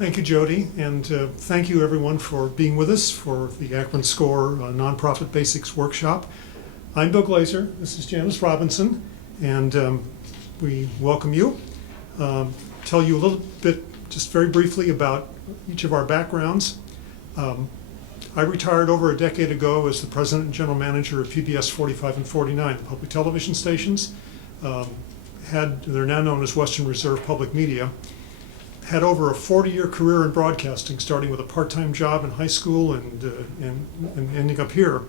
Thank you, Jody, and thank you everyone for being with us for the Akron SCORE Nonprofit Basics Workshop. I'm Bill Glazer, this is Janice Robinson, and we welcome you. Tell you a little bit, just very briefly, about each of our backgrounds. I retired over a decade ago as the president and general manager of PBS 45 and 49, the public television stations. They're now known as Western Reserve Public Media. Had over a 40-year career in broadcasting, starting with a part-time job in high school and ending up here.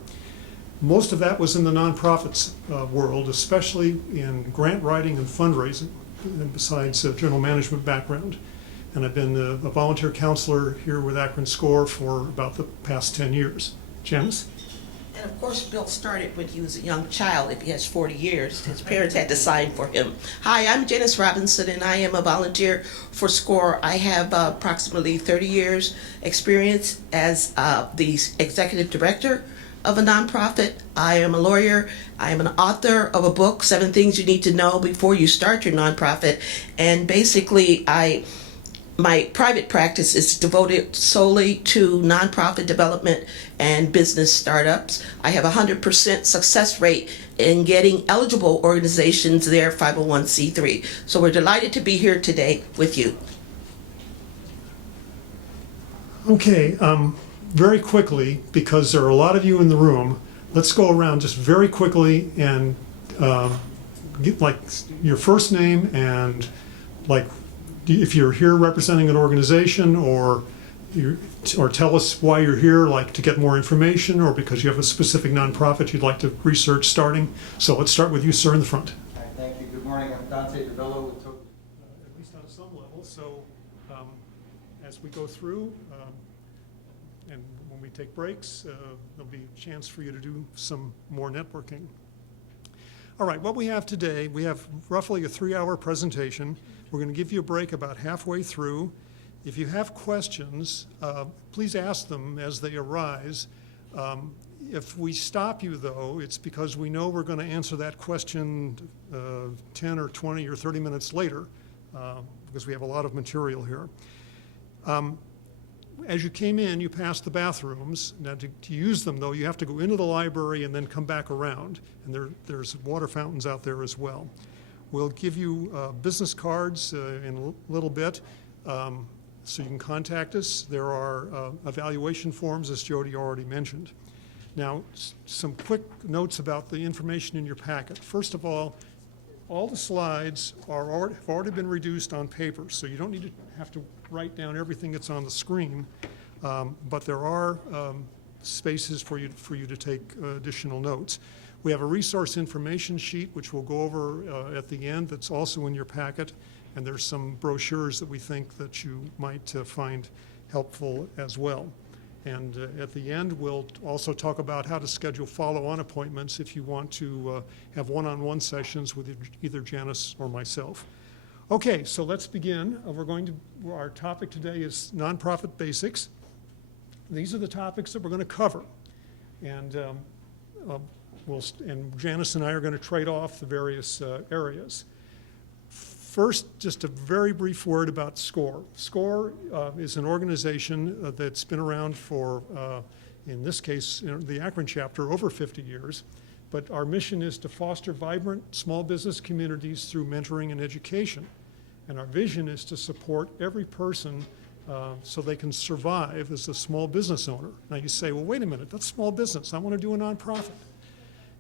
Most of that was in the nonprofits world, especially in grant writing and fundraising, besides a general management background. And I've been a volunteer counselor here with Akron SCORE for about the past 10 years. Janice? And of course, Bill started when he was a young child. If he has 40 years, his parents had to sign for him. Hi, I'm Janice Robinson, and I am a volunteer for SCORE. I have approximately 30 years experience as the executive director of a nonprofit. I am a lawyer. I am an author of a book, 7 Things You Need to Know Before You Start Your Nonprofit. And basically, my private practice is devoted solely to nonprofit development and business startups. I have a 100% success rate in getting eligible organizations their 501c3. So we're delighted to be here today with you. Okay, very quickly, because there are a lot of you in the room, let's go around just very quickly and get like your first name and like if you're here representing an organization, or tell us why you're here, like to get more information, or because you have a specific nonprofit you'd like to research starting. So let's start with you, sir, in the front. All right, thank you. Good morning. I'm Dante DeVillo with Token. At least on some level. So as we go through, and when we take breaks, there'll be a chance for you to do some more networking. All right, what we have today, we have roughly a 3-hour presentation. We're going to give you a break about halfway through. If you have questions, please ask them as they arise. If we stop you, though, it's because we know we're going to answer that question 10 or 20 or 30 minutes later, because we have a lot of material here. As you came in, you passed the bathrooms. Now, to use them, though, you have to go into the library and then come back around. And there's water fountains out there as well. We'll give you business cards in a little bit, so you can contact us. There are evaluation forms, as Jody already mentioned. Now, some quick notes about the information in your packet. First of all the slides have already been reduced on paper, so you don't need to have to write down everything that's on the screen, but there are spaces for you to take additional notes. We have a resource information sheet, which we'll go over at the end, that's also in your packet, and there's some brochures that we think that you might find helpful as well. And at the end, we'll also talk about how to schedule follow-on appointments if you want to have one-on-one sessions with either Janice or myself. Okay, so let's begin. Our topic today is nonprofit basics. These are the topics that we're going to cover. And Janice and I are going to trade off the various areas. First, just a very brief word about SCORE. SCORE is an organization that's been around for, in this case, the Akron chapter, over 50 years. But our mission is to foster vibrant small business communities through mentoring and education. And our vision is to support every person so they can survive as a small business owner. Now you say, well, wait a minute, that's small business. I want to do a nonprofit.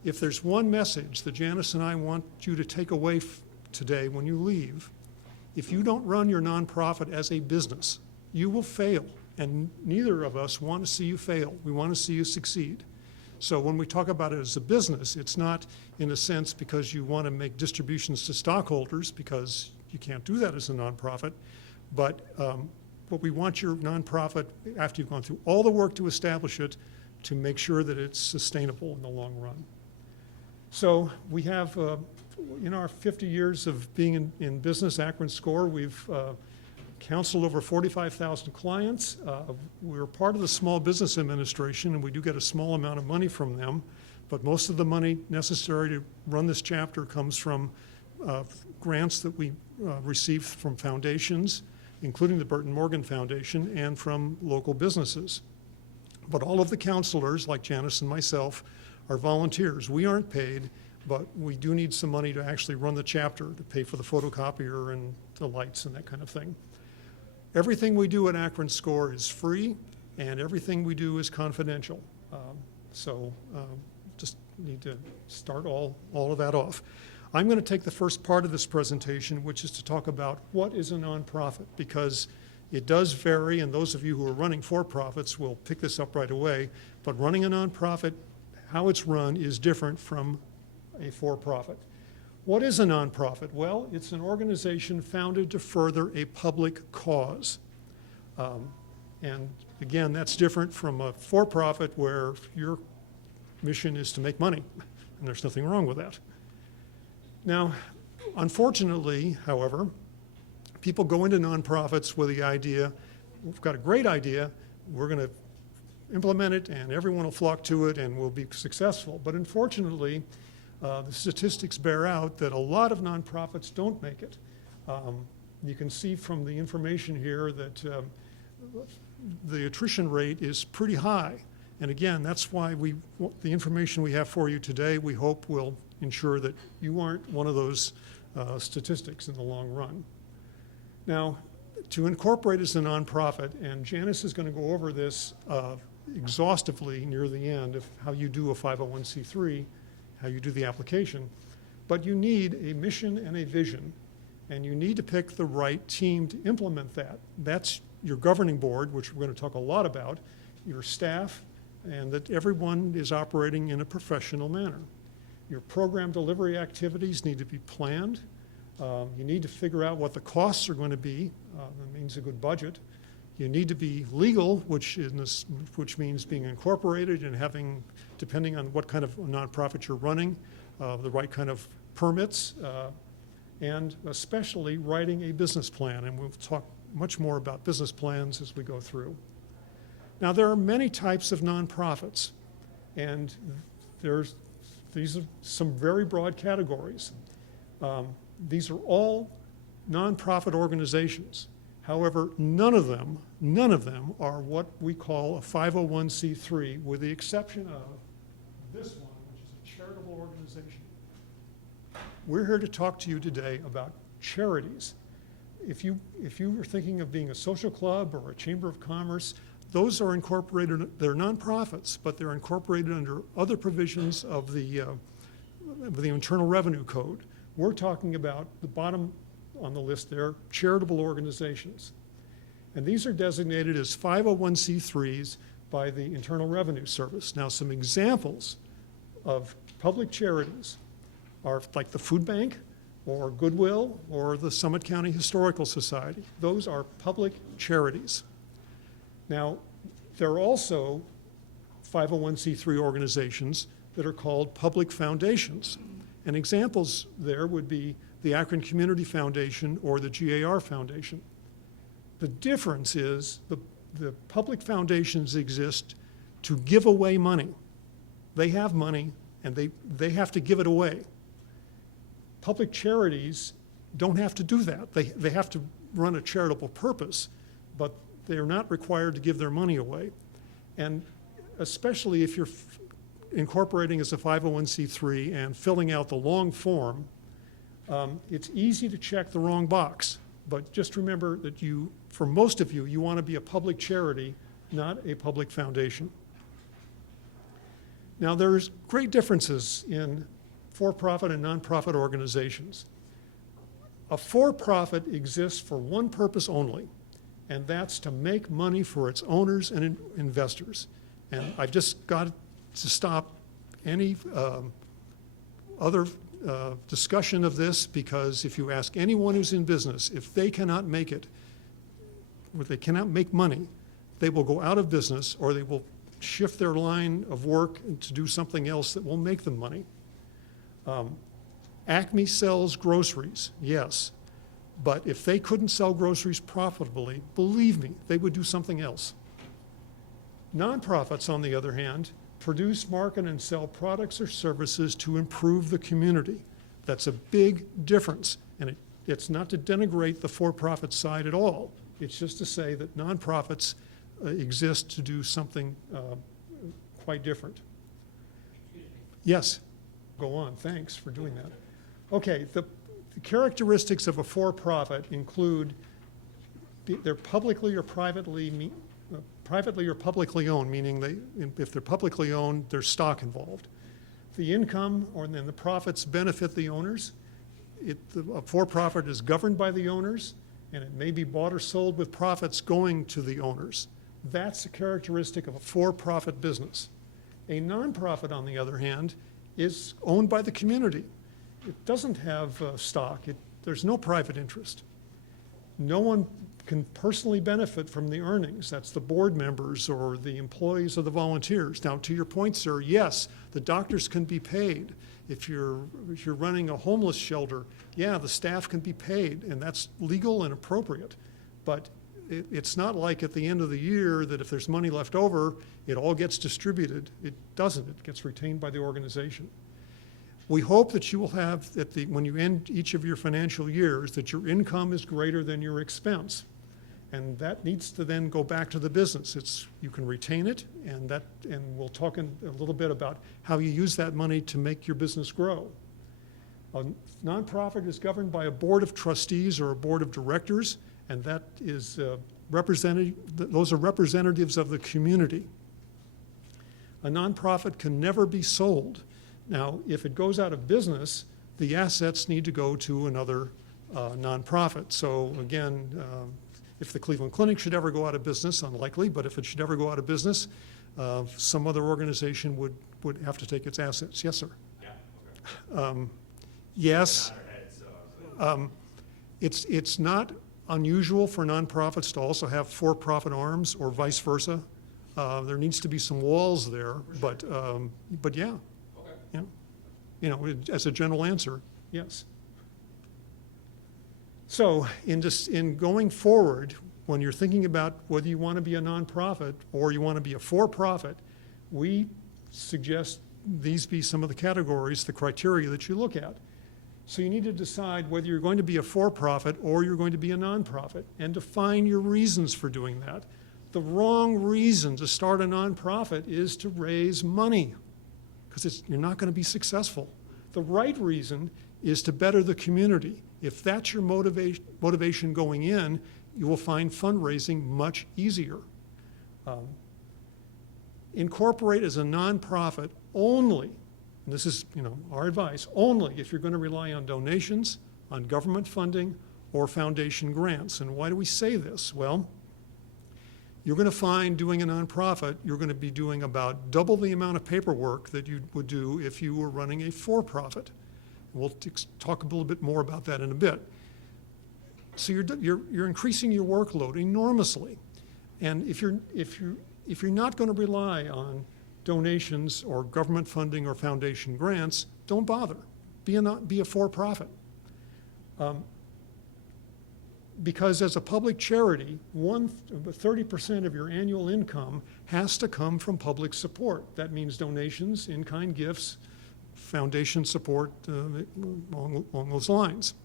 If there's one message that Janice and I want you to take away today when you leave, if you don't run your nonprofit as a business, you will fail. And neither of us want to see you fail. We want to see you succeed. So when we talk about it as a business, it's not in a sense because you want to make distributions to stockholders, because you can't do that as a nonprofit, but we want your nonprofit, after you've gone through all the work to establish it, to make sure that it's sustainable in the long run. So we have, in our 50 years of being in business, Akron SCORE, we've counseled over 45,000 clients. We're part of the Small Business Administration, and we do get a small amount of money from them, but most of the money necessary to run this chapter comes from grants that we receive from foundations, including the Burton Morgan Foundation, and from local businesses. But all of the counselors, like Janice and myself, are volunteers. We aren't paid, but we do need some money to actually run the chapter, to pay for the photocopier and the lights and that kind of thing. Everything we do at Akron SCORE is free, and everything we do is confidential. Just need to start all of that off. I'm going to take the first part of this presentation, which is to talk about what is a nonprofit, because it does vary, and those of you who are running for-profits will pick this up right away, but running a nonprofit, how it's run, is different from a for-profit. What is a nonprofit? Well, it's an organization founded to further a public cause. And again, that's different from a for-profit where your mission is to make money, and there's nothing wrong with that. Now, unfortunately, however, people go into nonprofits with the idea, we've got a great idea, we're going to implement it, and everyone will flock to it, and we'll be successful. But unfortunately, the statistics bear out that a lot of nonprofits don't make it. You can see from the information here that the attrition rate is pretty high. And again, that's why the information we have for you today, we hope will ensure that you aren't one of those statistics in the long run. Now, to incorporate as a nonprofit, and Janice is going to go over this exhaustively near the end of how you do a 501c3, how you do the application, but you need a mission and a vision, and you need to pick the right team to implement that. That's your governing board, which we're going to talk a lot about, your staff, and that everyone is operating in a professional manner. Your program delivery activities need to be planned. You need to figure out what the costs are going to be. That means a good budget. You need to be legal, which means being incorporated and having, depending on what kind of nonprofit you're running, the right kind of permits, and especially writing a business plan. And we'll talk much more about business plans as we go through. Now, there are many types of nonprofits, and these are some very broad categories. These are all nonprofit organizations. However, none of them are what we call a 501c3, with the exception of this one, which is a charitable organization. We're here to talk to you today about charities. If you were thinking of being a social club or a chamber of commerce, those are incorporated, they're nonprofits, but they're incorporated under other provisions of the Internal Revenue Code. We're talking about the bottom on the list there, charitable organizations. And these are designated as 501c3s by the Internal Revenue Service. Now, some examples of public charities are like the Food Bank, or Goodwill, or the Summit County Historical Society. Those are public charities. Now, there are also 501c3 organizations that are called public foundations. And examples there would be the Akron Community Foundation or the GAR Foundation. The difference is the public foundations exist to give away money. They have money, and they have to give it away. Public charities don't have to do that. They have to run a charitable purpose, but they're not required to give their money away. And especially if you're incorporating as a 501c3 and filling out the long form, it's easy to check the wrong box. But just remember that for most of you, you want to be a public charity, not a public foundation. Now, there's great differences in for-profit and nonprofit organizations. A for-profit exists for one purpose only, and that's to make money for its owners and investors. And I've just got to stop any other discussion of this, because if you ask anyone who's in business, if they cannot make it, or they cannot make money, they will go out of business, or they will shift their line of work to do something else that will make them money. Acme sells groceries, yes, but if they couldn't sell groceries profitably, believe me, they would do something else. Nonprofits, on the other hand, produce, market, and sell products or services to improve the community. That's a big difference, and it's not to denigrate the for-profit side at all. It's just to say that nonprofits exist to do something quite different. Yes, go on, thanks for doing that. Okay, the characteristics of a for-profit include they're publicly or privately owned, meaning if they're publicly owned, there's stock involved. The income then the profits benefit the owners. A for-profit is governed by the owners, and it may be bought or sold with profits going to the owners. That's a characteristic of a for-profit business. A nonprofit, on the other hand, is owned by the community. It doesn't have stock. There's no private interest. No one can personally benefit from the earnings. That's the board members or the employees or the volunteers. Now, to your point, sir, yes, the doctors can be paid. If you're running a homeless shelter, yeah, the staff can be paid, and that's legal and appropriate. But it's not like at the end of the year that if there's money left over, it all gets distributed. It doesn't. It gets retained by the organization. We hope that you will have, when you end each of your financial years, that your income is greater than your expense. And that needs to then go back to the business. You can retain it, and we'll talk a little bit about how you use that money to make your business grow. A nonprofit is governed by a board of trustees or a board of directors, and that is those are representatives of the community. A nonprofit can never be sold. Now, if it goes out of business, the assets need to go to another nonprofit. So again, if the Cleveland Clinic should ever go out of business, unlikely, but if it should ever go out of business, some other organization would have to take its assets. Yes, sir? Yeah, okay. Yes. Head, so, It's not unusual for nonprofits to also have for-profit arms or vice versa. There needs to be some walls there, but yeah. Okay. Yeah. As a general answer, yes. So in going forward, when you're thinking about whether you want to be a nonprofit or you want to be a for-profit, we suggest these be some of the categories, the criteria that you look at. So you need to decide whether you're going to be a for-profit or you're going to be a nonprofit and define your reasons for doing that. The wrong reason to start a nonprofit is to raise money because you're not going to be successful. The right reason is to better the community. If that's your motivation going in, you will find fundraising much easier. Incorporate as a nonprofit only, and this is our advice, only if you're going to rely on donations, on government funding, or foundation grants. And why do we say this? Well, you're going to find doing a nonprofit, you're going to be doing about double the amount of paperwork that you would do if you were running a for-profit. We'll talk a little bit more about that in a bit. So you're increasing your workload enormously. And if you're not going to rely on donations or government funding or foundation grants, don't bother. Be a for-profit. Because as a public charity, 30% of your annual income has to come from public support. That means donations, in-kind gifts, foundation support, along those lines.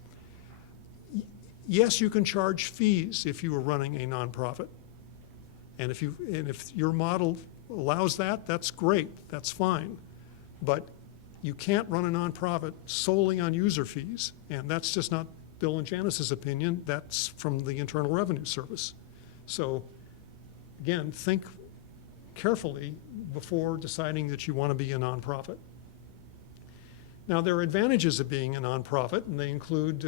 Yes, you can charge fees if you are running a nonprofit. And if your model allows that, that's great, that's fine. But you can't run a nonprofit solely on user fees, and that's just not Bill and Janice's opinion, that's from the Internal Revenue Service. So again, think carefully before deciding that you want to be a nonprofit. Now, there are advantages of being a nonprofit, and they include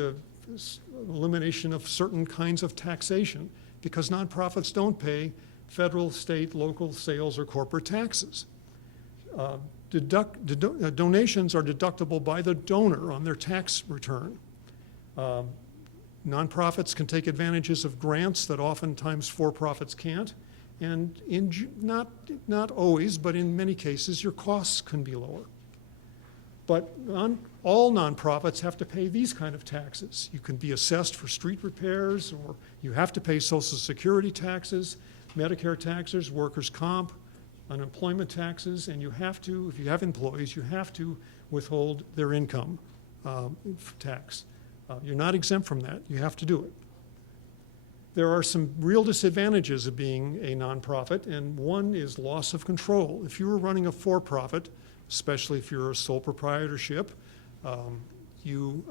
elimination of certain kinds of taxation, because nonprofits don't pay federal, state, local sales or corporate taxes. Donations are deductible by the donor on their tax return. Nonprofits can take advantages of grants that oftentimes for-profits can't, and not always, but in many cases, your costs can be lower. But all nonprofits have to pay these kind of taxes. You can be assessed for street repairs, or you have to pay Social Security taxes, Medicare taxes, workers' comp, unemployment taxes, and you have to, if you have employees, you have to withhold their income tax. You're not exempt from that. You have to do it. There are some real disadvantages of being a nonprofit, and one is loss of control. If you were running a for-profit, especially if you're a sole proprietorship, you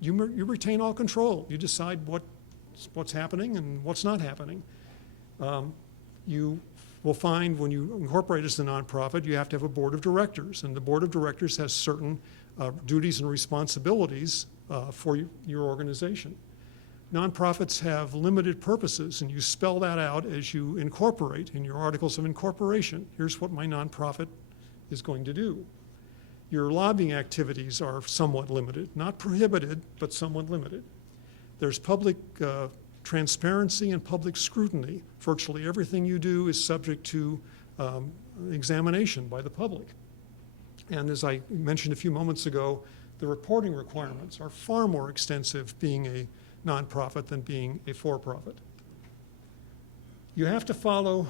retain all control. You decide what's happening and what's not happening. You will find when you incorporate as a nonprofit, you have to have a board of directors, and the board of directors has certain duties and responsibilities for your organization. Nonprofits have limited purposes, and you spell that out as you incorporate in your articles of incorporation. Here's what my nonprofit is going to do. Your lobbying activities are somewhat limited, not prohibited, but somewhat limited. There's public transparency and public scrutiny. Virtually everything you do is subject to examination by the public. And as I mentioned a few moments ago, the reporting requirements are far more extensive being a nonprofit than being a for-profit. You have to follow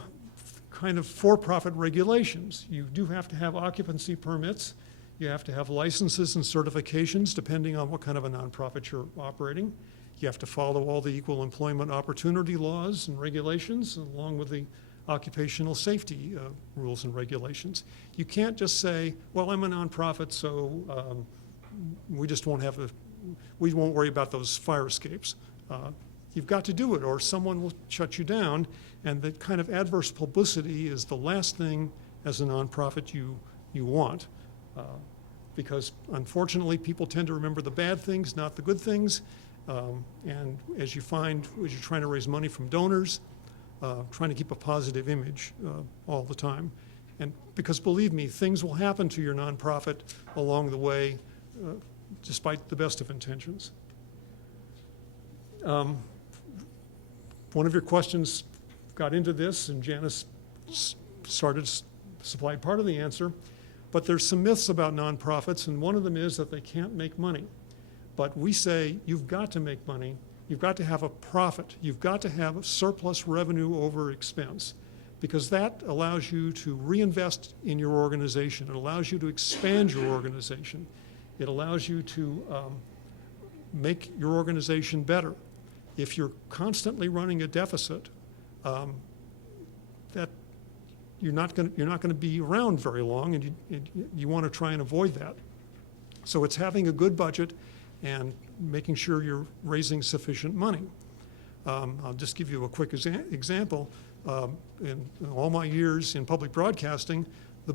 kind of for-profit regulations. You do have to have occupancy permits. You have to have licenses and certifications depending on what kind of a nonprofit you're operating. You have to follow all the equal employment opportunity laws and regulations along with the occupational safety rules and regulations. You can't just say, well, I'm a nonprofit, so we just won't have we won't worry about those fire escapes. You've got to do it or someone will shut you down, and that kind of adverse publicity is the last thing as a nonprofit you want, because unfortunately people tend to remember the bad things, not the good things, and as you find, as you're trying to raise money from donors, trying to keep a positive image all the time. And because believe me, things will happen to your nonprofit along the way, despite the best of intentions. One of your questions got into this, and Janice supplied part of the answer, but there's some myths about nonprofits, and one of them is that they can't make money. But we say you've got to make money, you've got to have a profit, you've got to have a surplus revenue over expense, because that allows you to reinvest in your organization. It allows you to expand your organization. It allows you to make your organization better. If you're constantly running a deficit, that you're not going to be around very long, and you want to try and avoid that. So it's having a good budget and making sure you're raising sufficient money. I'll just give you a quick example. In all my years in public broadcasting, the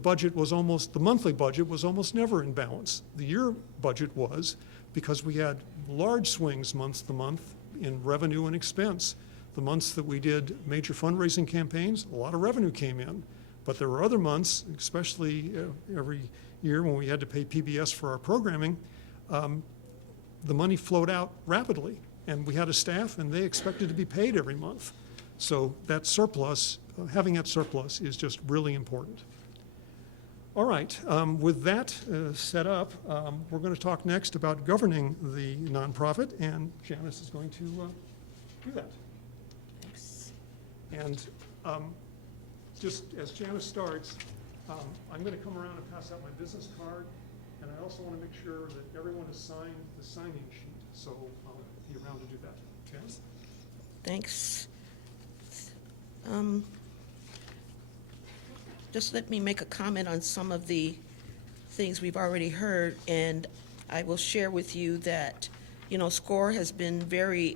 monthly budget was almost never in balance. The year budget was, because we had large swings month to month in revenue and expense. The months that we did major fundraising campaigns, a lot of revenue came in. But there were other months, especially every year when we had to pay PBS for our programming, the money flowed out rapidly. And we had a staff, and they expected to be paid every month. So that surplus, having that surplus is just really important. All right, with that set up, we're going to talk next about governing the nonprofit, and Janice is going to do that. Thanks. And just as Janice starts, I'm going to come around and pass out my business card, and I also want to make sure that everyone has signed the sign-in sheet, so I'll be around to do that. Janice? Thanks. Just let me make a comment on some of the things we've already heard, and I will share with you that, SCORE has been very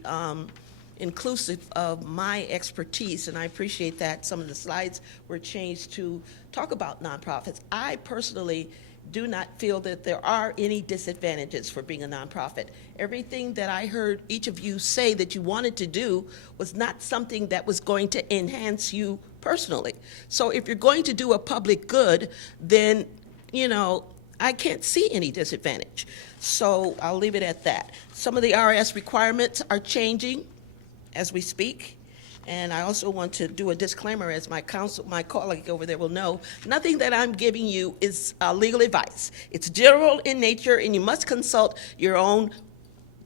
inclusive of my expertise, and I appreciate that. Some of the slides were changed to talk about nonprofits. I personally do not feel that there are any disadvantages for being a nonprofit. Everything that I heard each of you say that you wanted to do was not something that was going to enhance you personally. So if you're going to do a public good, then, I can't see any disadvantage. So I'll leave it at that. Some of the IRS requirements are changing as we speak. And I also want to do a disclaimer, as my colleague over there will know, nothing that I'm giving you is legal advice. It's general in nature, and you must consult your own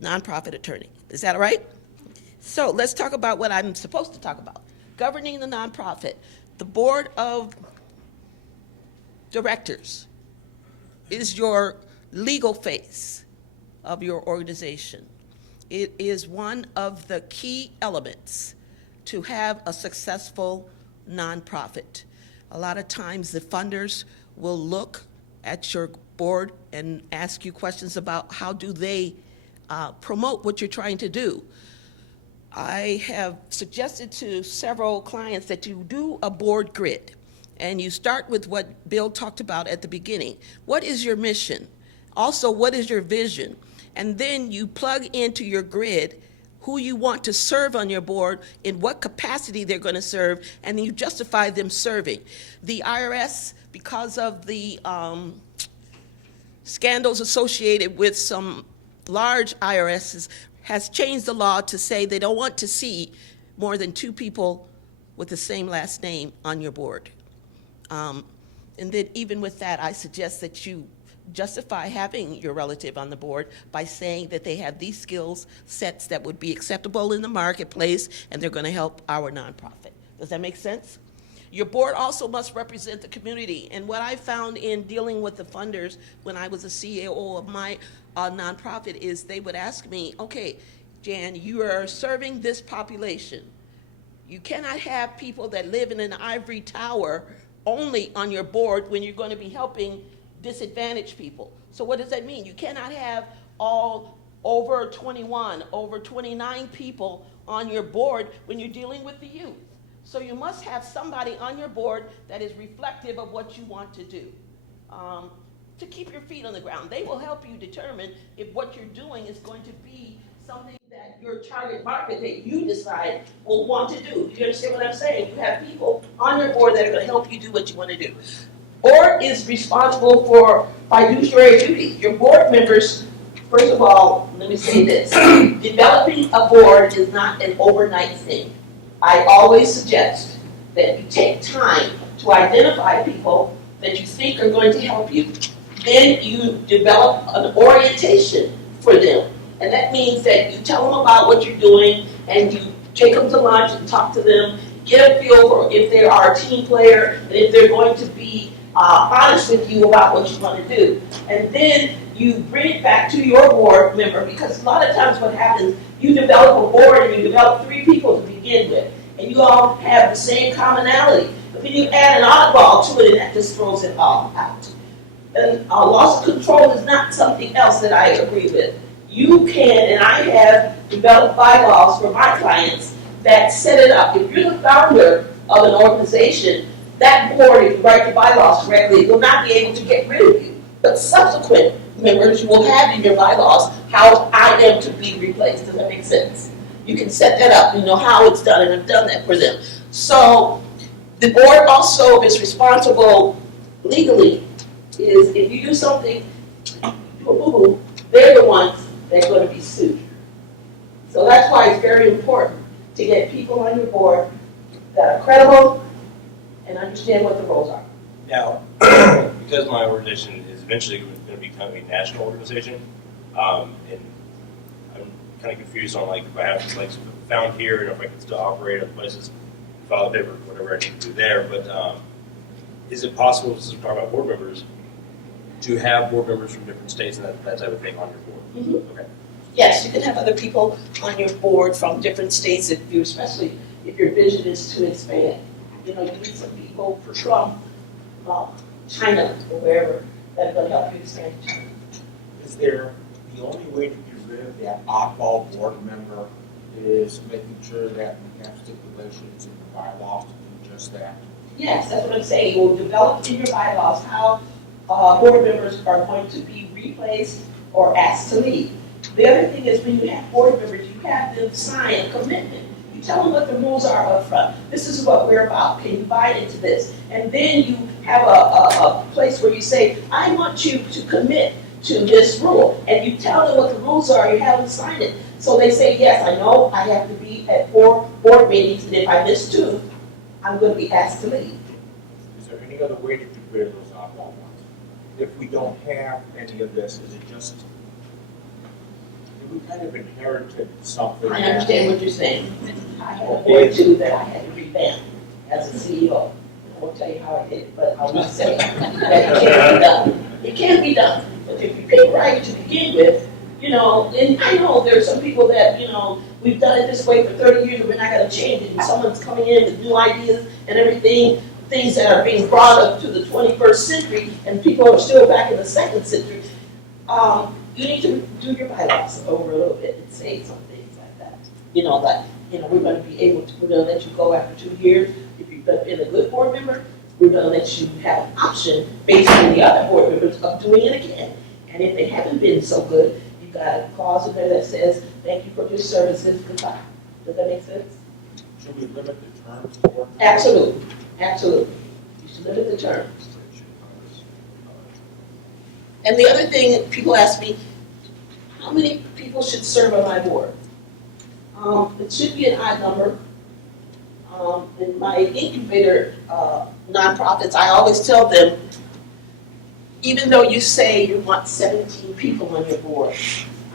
nonprofit attorney. Is that all right? So let's talk about what I'm supposed to talk about. Governing the nonprofit. The board of directors is your legal face of your organization. It is one of the key elements to have a successful nonprofit. A lot of times the funders will look at your board and ask you questions about how do they promote what you're trying to do. I have suggested to several clients that you do a board grid, and you start with what Bill talked about at the beginning. What is your mission? Also, what is your vision? And then you plug into your grid who you want to serve on your board, in what capacity they're going to serve, and then you justify them serving. The IRS, because of the scandals associated with some large IRSs, has changed the law to say they don't want to see more than 2 people with the same last name on your board. And then even with that, I suggest that you justify having your relative on the board by saying that they have these skill sets that would be acceptable in the marketplace, and they're going to help our nonprofit. Does that make sense? Your board also must represent the community. And what I found in dealing with the funders when I was a CEO of my nonprofit is they would ask me, okay, Jan, you are serving this population. You cannot have people that live in an ivory tower only on your board when you're going to be helping disadvantaged people. So what does that mean? You cannot have all over 21, over 29 people on your board when you're dealing with the youth. So you must have somebody on your board that is reflective of what you want to do. To keep your feet on the ground. They will help you determine if what you're doing is going to be something that your target market that you decide will want to do. Do you understand what I'm saying? You have people on your board that are going to help you do what you want to do. Board is responsible for fiduciary duty. Your board members, first of all, let me say this. Developing a board is not an overnight thing. I always suggest that you take time to identify people that you think are going to help you. Then you develop an orientation for them. And that means that you tell them about what you're doing, and you take them to lunch and talk to them, get a feel for if they are a team player, and if they're going to be honest with you about what you want to do. And then you bring it back to your board member, because a lot of times what happens, you develop a board and you develop 3 people to begin with, and you all have the same commonality. But then you add an oddball to it, and that just throws it all out. And loss of control is not something else that I agree with. You can, and I have developed bylaws for my clients that set it up. If you're the founder of an organization, that board, if you write the bylaws correctly, will not be able to get rid of you. But subsequent members, you will have in your bylaws how I am to be replaced. Does that make sense? You can set that up. You know how it's done, and I've done that for them. So the board also is responsible legally. Is if you do something, they're the ones that are going to be sued. So that's why it's very important to get people on your board that are credible and understand what the roles are. Now, because my organization is eventually going to become a national organization, and I'm kind of confused on like if I have to like found here and if I can still operate other places, file a paper, whatever I need to do there. But is it possible, since we're talking about board members, to have board members from different states and that type of thing on your board? Mm-hmm. Okay. Yes, you can have other people on your board from different states, if you, especially if your vision is to expand. You know, you need some people from China or wherever that are going to help you expand China. Is there, the only way to get rid of that oddball board member is making sure that we have stipulations in the bylaws to do just that? Yes, that's what I'm saying. You will develop in your bylaws how board members are going to be replaced or asked to leave. The other thing is when you have board members, you have them sign a commitment. You tell them what the rules are up front. This is what we're about. Can you buy into this? And then you have a place where you say, I want you to commit to this rule. And you tell them what the rules are. You have them sign it. So they say, yes, I know I have to be at 4 board meetings, and if I miss 2, I'm going to be asked to leave. Is there any other way to get rid of those oddball ones? If we don't have any of this, is it just, we kind of inherited something? I understand what you're saying. I had a board too that I had to revamp as a CEO. I won't tell you how I did it, but I will say that it can be done. It can be done. But if you pick right to begin with, you know, and I know there's some people that, you know, we've done it this way for 30 years and we're not gonna change it, and someone's coming in with new ideas and everything, things that are being brought up to the 21st century, and people are still back in the 2nd century, you need to do your bylaws over a little bit and say some things like that. You know, like, you know, we're gonna be able to, we're gonna let you go after 2 years. If you've been a good board member, we're gonna let you have an option based on the other board members of doing it again. And if they haven't been so good, you've got a clause in there that says, thank you for your services, goodbye. Does that make sense? Should we limit the terms of board? Absolutely, absolutely. You should limit the terms. And the other thing, people ask me, how many people should serve on my board? It should be an odd number. In my incubator nonprofits, I always tell them, even though you say you want 17 people on your board,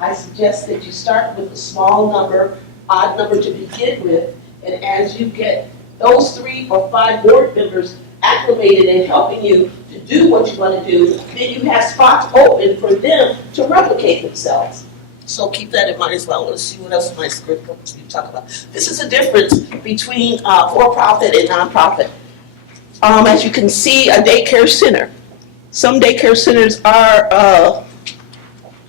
I suggest that you start with a small number, odd number to begin with, and as you get those 3 or 5 board members acclimated and helping you to do what you want to do, then you have spots open for them to replicate themselves. So keep that in mind as well. Let's see what else in my script we talk about. This is the difference between for-profit and nonprofit. As you can see, a daycare center. Some daycare centers are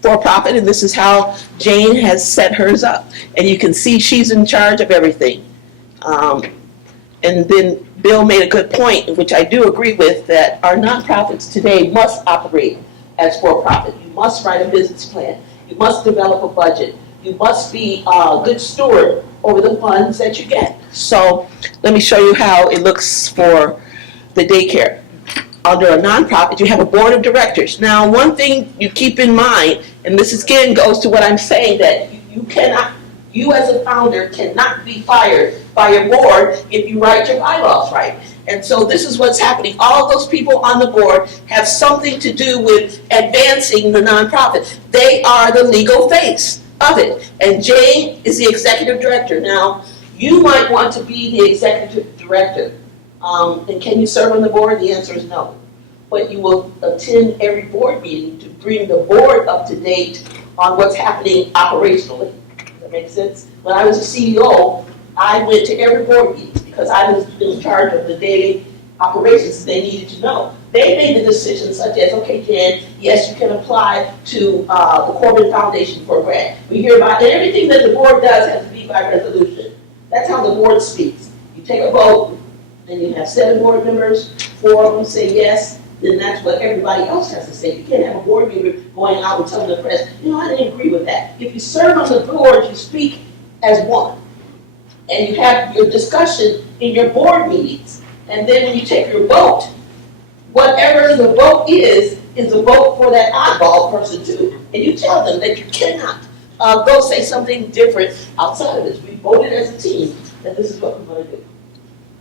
for-profit, and this is how Jane has set hers up. And you can see she's in charge of everything. And then Bill made a good point, which I do agree with, that our nonprofits today must operate as for-profit. You must write a business plan. You must develop a budget. You must be a good steward over the funds that you get. So let me show you how it looks for the daycare. Under a nonprofit, you have a board of directors. Now, one thing you keep in mind, and this again goes to what I'm saying, that you cannot, you as a founder cannot be fired by your board if you write your bylaws right. And so this is what's happening. All of those people on the board have something to do with advancing the nonprofit. They are the legal face of it. And Jane is the executive director. Now, you might want to be the executive director. And can you serve on the board? The answer is no. But you will attend every board meeting to bring the board up to date on what's happening operationally. Does that make sense? When I was a CEO, I went to every board meeting because I was in charge of the daily operations they needed to know. They made the decisions such as, okay, Jan, yes, you can apply to the Corbin Foundation for a grant. We hear about everything that the board does has to be by resolution. That's how the board speaks. You take a vote, and you have 7 board members, 4 of them say yes, then that's what everybody else has to say. You can't have a board member going out and telling the press, you know, I didn't agree with that. If you serve on the board, you speak as one. And you have your discussion in your board meetings. And then when you take your vote, whatever the vote is a vote for that oddball person too. And you tell them that you cannot go say something different outside of this. We voted as a team that this is what we're going to do.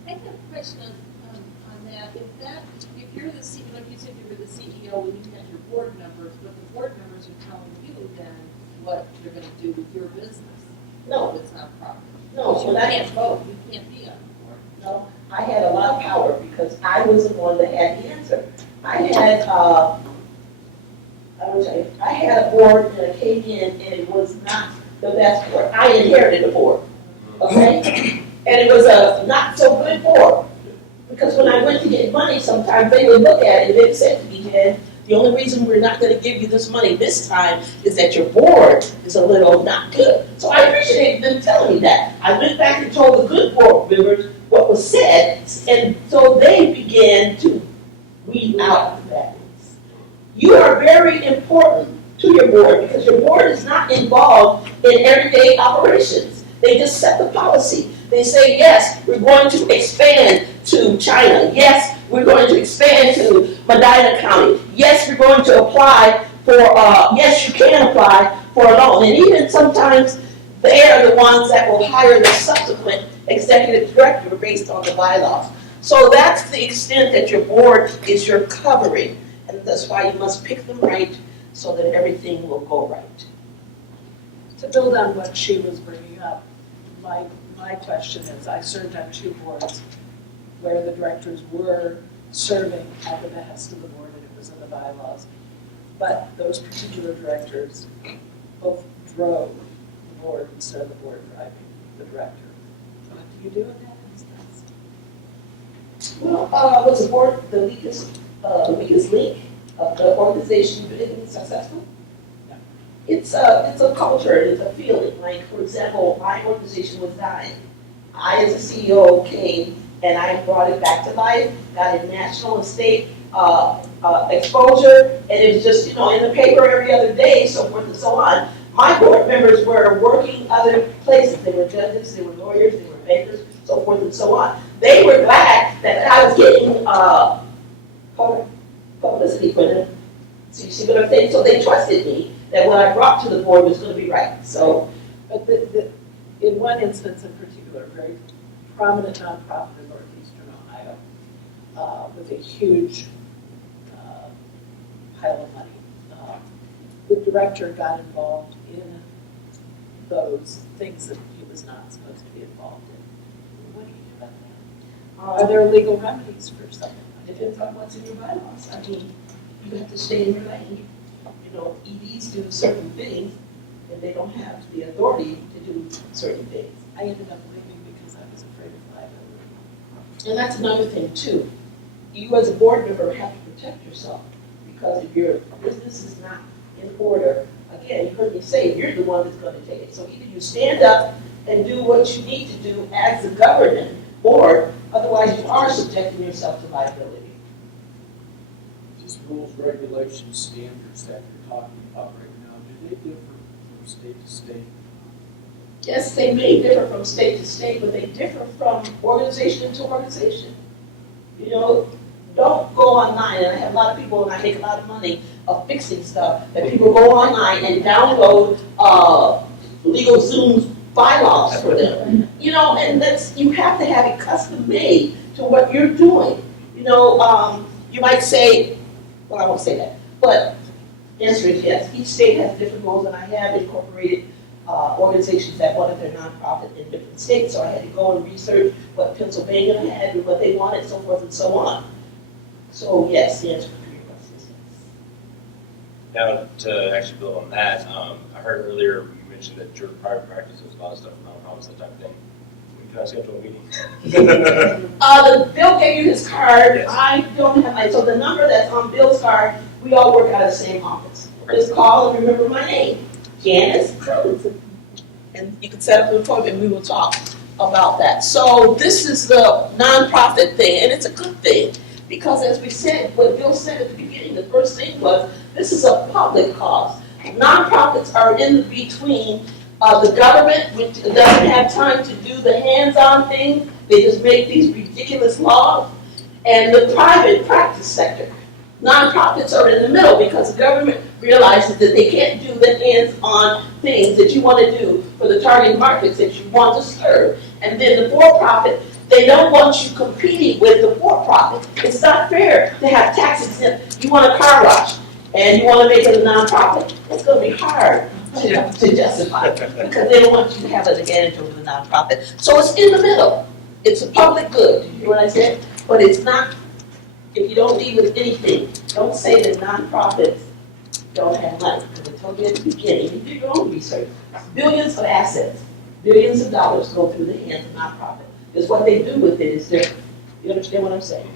I have a question on that. If you're the CEO, like you said, you were the CEO when you had your board members, but the board members are telling you then what you're going to do with your business. No. It's not proper. No, You when I can't vote, you can't be on the board. No, I had a lot of power because I was the one that had the answer. I had, I had a board and I came in and it was not the best board. I inherited a board, okay? And it was a not so good board because when I went to get money, sometimes they would look at it and they said to me, Jen, the only reason we're not going to give you this money this time is that your board is a little not good. So I appreciate them telling me that. I went back and told the good board members what was said, and so they began to weed out the bad ones. You are very important to your board because your board is not involved in everyday operations. They just set the policy. They say, yes, we're going to expand to China. Yes, we're going to expand to Medina County. Yes, we're going to apply for, yes, you can apply for a loan. And even sometimes they are the ones that will hire the subsequent executive director based on the bylaws. So that's the extent that your board is your covering. And that's why you must pick them right so that everything will go right. To build on what she was bringing up, my question is, I served on 2 boards where the directors were serving at the behest of the board and it was in the bylaws. But those particular directors both drove the board instead of the board driving the director. What do you do in that instance? Well, was the board the weakest link of the organization being successful? No. It's a culture, it's a feeling. Like, for example, my organization was dying. I, as a CEO, came and I brought it back to life, got it national and state exposure, and it was just, in the paper every other day, so forth and so on. My board members were working other places. They were judges, they were lawyers, they were bankers, so forth and so on. They were glad that I was getting publicity for them. So you see what I'm saying? So they trusted me that what I brought to the board was going to be right. So, But in one instance in particular, a very prominent nonprofit in northeastern Ohio, with a huge pile of money, the director got involved in those things that he was not supposed to be involved in. What do you do about that? Are there legal remedies for something like that? depends on what's in your bylaws. I mean, you have to stay in your lane. EDs do certain things, and they don't have the authority to do certain things. I ended up leaving because I was afraid of liability. And that's another thing too. You as a board member have to protect yourself, because if your business is not in order, again, you heard me say, you're the one that's going to take it. So either you stand up and do what you need to do as the government board, otherwise you are subjecting yourself to liability. These rules, regulations, standards that you're talking about right now, do they differ from state to state? Yes, they may differ from state to state, but they differ from organization to organization. Don't go online, and I have a lot of people, and I make a lot of money of fixing stuff, that people go online and download LegalZoom's bylaws for them. And you have to have it custom made to what you're doing. You might say, well, I won't say that, but answer is yes. Each state has different rules, and I have incorporated organizations that wanted their nonprofit in different states, so I had to go and research what Pennsylvania had and what they wanted, so forth and so on. So yes, the answer to your question is yes. Now, to actually build on that, I heard earlier you mentioned that your private practice was a lot of stuff around house, that type of thing. Can I schedule a meeting? Bill gave you his card. Yes. I don't have so the number that's on Bill's card, we all work out of the same office. Okay. Just call and remember my name, Janice Robinson. And you can set up an appointment and we will talk about that. So this is the nonprofit thing, and it's a good thing. Because as we said, what Bill said at the beginning, the first thing was, this is a public cause. Nonprofits are in the between the government, which doesn't have time to do the hands-on things. They just make these ridiculous laws. And the private practice sector. Nonprofits are in the middle because the government realizes that they can't do the hands-on things that you want to do for the target markets that you want to serve. And then the for-profit, they don't want you competing with the for-profit. It's not fair to have tax exempt. You want a car wash and you want to make it a nonprofit. It's going to be hard to justify because they don't want you to have an advantage over the nonprofit. So it's in the middle. It's a public good. You hear what I said? But it's not. If you don't lead with anything, don't say that nonprofits don't have money. Because I told you at the beginning, you do your own research. Billions of assets, billions of dollars go through the hands of nonprofits. Because what they do with it is different. You understand what I'm saying?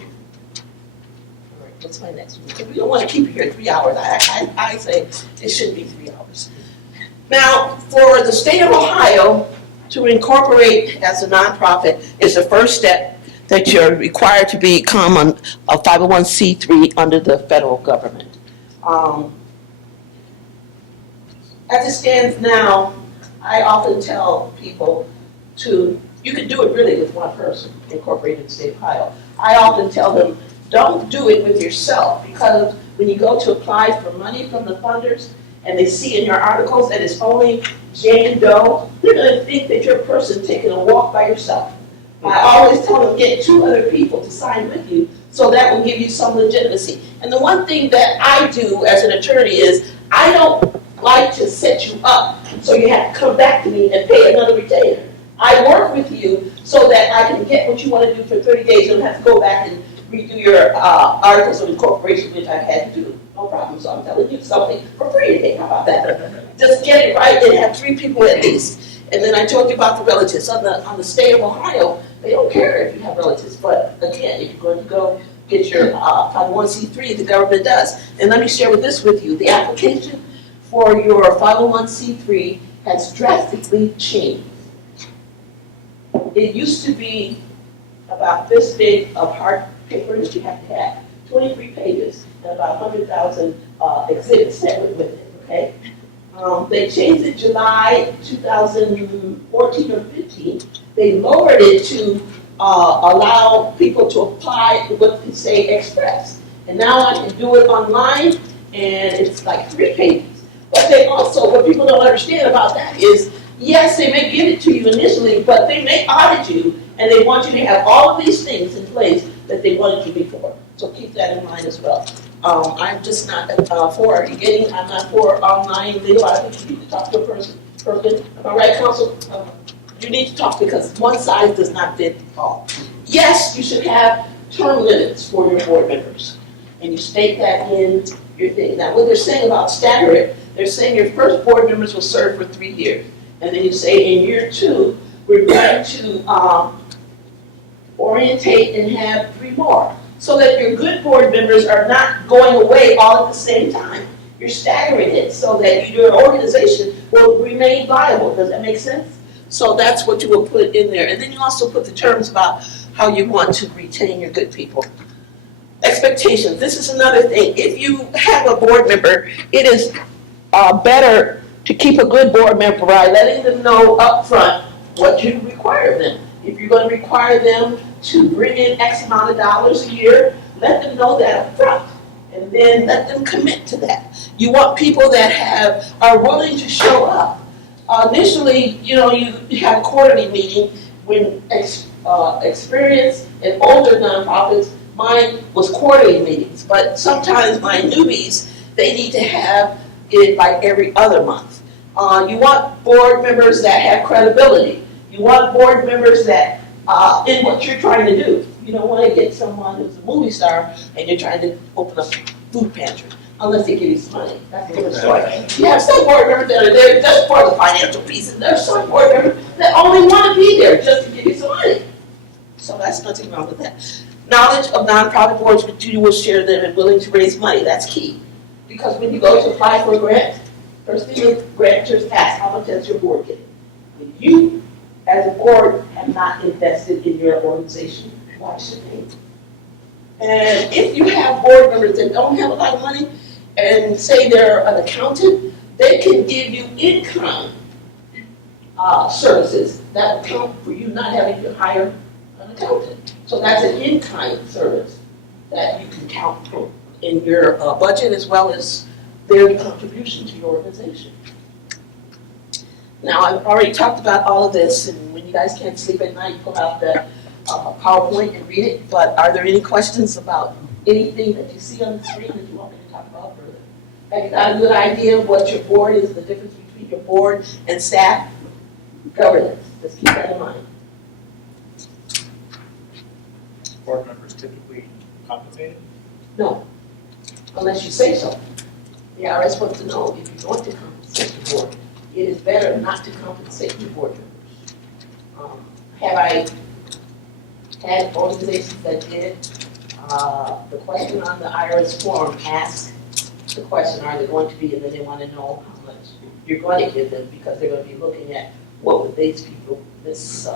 All right, what's my next one? Because we don't want to keep you here 3 hours. I say it should be 3 hours. Now, for the state of Ohio to incorporate as a nonprofit is the first step that you're required to become a 501c3 under the federal government. As it stands now, I often tell people you can do it really with one person, incorporated in the state of Ohio. I often tell them, don't do it with yourself, because when you go to apply for money from the funders, and they see in your articles that it's only Jane Doe, they're going to think that you're a person taking a walk by yourself. I always tell them, get 2 other people to sign with you, so that will give you some legitimacy. And the one thing that I do as an attorney is, I don't like to set you up so you have to come back to me and pay another retainer. I work with you so that I can get what you want to do for 30 days. You don't have to go back and redo your articles of incorporation, which I've had to do, no problem. So I'm telling you something for free today. How about that? Just get it right and have 3 people at least. And then I told you about the relatives. On the state of Ohio, they don't care if you have relatives. But again, if you're going to go get your 501c3, the government does. And let me share this with you. The application for your 501c3 has drastically changed. It used to be about this big of hard paper that you have to have, 23 pages, and about 100,000 exhibits that went with it, okay? They changed it July 2014 or 15. They lowered it to allow people to apply what they say express. And now I can do it online, and it's like 3 pages. But they also, what people don't understand about that is, yes, they may give it to you initially, but they may audit you, and they want you to have all of these things in place that they wanted you before. So keep that in mind as well. I'm just not for getting, I'm not for online legal. I think you need to talk to a person. Am I right, counsel? You need to talk because one size does not fit all. Yes, you should have term limits for your board members. And you state that in your thing. Now, what they're saying about stagger it, they're saying your first board members will serve for 3 years. And then you say in year 2, we're going to orientate and have 3 more. So that your good board members are not going away all at the same time. You're staggering it so that your organization will remain viable. Does that make sense? So that's what you will put in there. And then you also put the terms about how you want to retain your good people. Expectations. This is another thing. If you have a board member, it is better to keep a good board member by letting them know up front what you require of them. If you're going to require them to bring in X amount of dollars a year, let them know that up front. And then let them commit to that. You want people that are willing to show up. Initially, you have a quarterly meeting when experienced and older nonprofits, mine was quarterly meetings. But sometimes my newbies, they need to have it like every other month. You want board members that have credibility. You want board members that, in what you're trying to do. You don't want to get someone who's a movie star and you're trying to open up a food pantry, unless they give you some money. That's a different story. You have some board members that are there just for the financial piece, and there's some board members that only want to be there just to give you some money. So that's nothing wrong with that. Knowledge of nonprofit boards, which you will share them and willing to raise money, that's key. Because when you go to apply for a grant, first thing the grantors ask, how much does your board get? When you, as a board, have not invested in your organization, why should they? And if you have board members that don't have a lot of money and say they're an accountant, they can give you in-kind services that will count for you not having to hire an accountant. So that's an in-kind service that you can count for in your budget as well as their contribution to your organization. Now, I've already talked about all of this, and when you guys can't sleep at night, pull out the PowerPoint and read it, but are there any questions about anything that you see on the screen that you want me to talk about further? Have you got a good idea of what your board is, the difference between your board and staff? Governance, just keep that in mind. Board members typically compensated? No, unless you say so. The IRS wants to know if you're going to compensate your board. It is better not to compensate your board members. Have I had organizations that did the question on the IRS form asks the question, are they going to be, and then they want to know how much you're going to give them because they're going to be looking at what would these people, this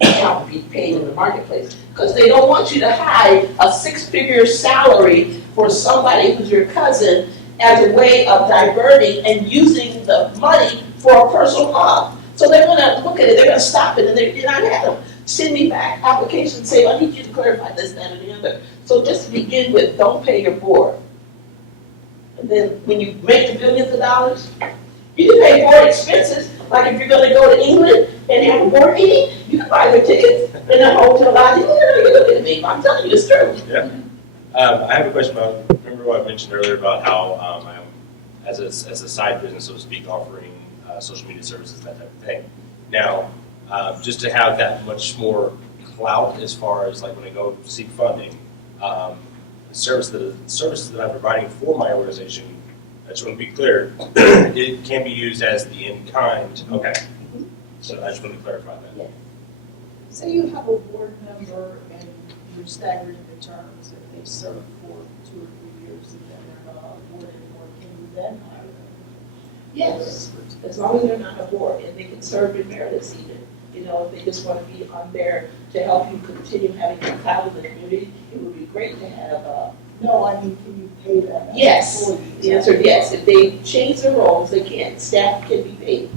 account be paid in the marketplace. Because they don't want you to hide a 6-figure salary for somebody who's your cousin as a way of diverting and using the money for a personal harm. So they're going to look at it, they're going to stop it, and they're not have them send me back applications, say, I need you to clarify this, that, and the other. So just to begin with, don't pay your board. And then when you make the billions of dollars, you can pay board expenses. Like if you're going to go to England and have a board meeting, you can buy their tickets in a hotel lodge. You're looking at me, I'm telling you it's true. Yeah. I have a question about, remember what I mentioned earlier about how I'm, as a side business, so to speak, offering social media services, that type of thing. Now, just to have that much more clout as far as like when I go seek funding, the services that I'm providing for my organization, I just want to be clear, it can be used as the in-kind. Okay. So I just want to clarify that. Say you have a board member and you're staggering the terms, if they serve for 2 or 3 years and then they're not on board anymore, can you then hire them? Yes, as long as they're not a board, and they can serve in meritus even. You know, if they just want to be on there to help you continue having a title in the community, it would be great to have, No, I mean, can you pay them as yes, employees? the answer is yes. If they change their roles, they can. Staff can be paid.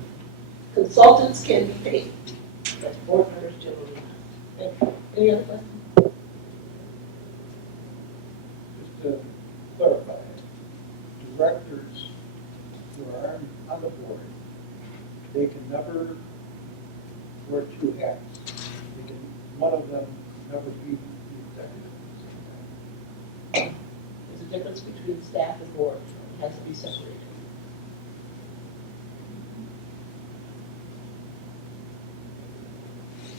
Consultants can be paid. But board members generally not. Any other questions? Just to clarify, directors who are on the board, they can never wear 2 hats. They can, one of them never be the executive. There's a difference between staff and board. It has to be separated.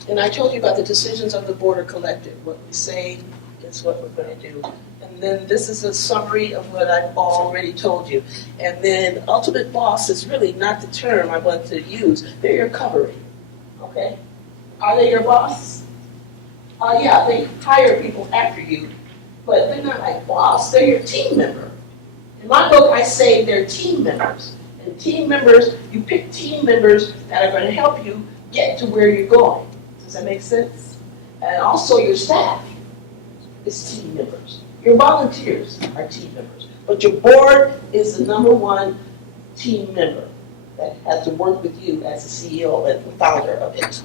And I told you about the decisions of the board are collective. What we say is what we're going to do. And then this is a summary of what I've already told you. And then ultimate boss is really not the term I want to use. They're your covering. Okay? Are they your boss? Yeah, they hire people after you, but they're not like boss. They're your team member. In my book, I say they're team members. And team members, you pick team members that are going to help you get to where you're going. Does that make sense? And also your staff is team members. Your volunteers are team members. But your board is the #1 team member that has to work with you as the CEO and the founder of it.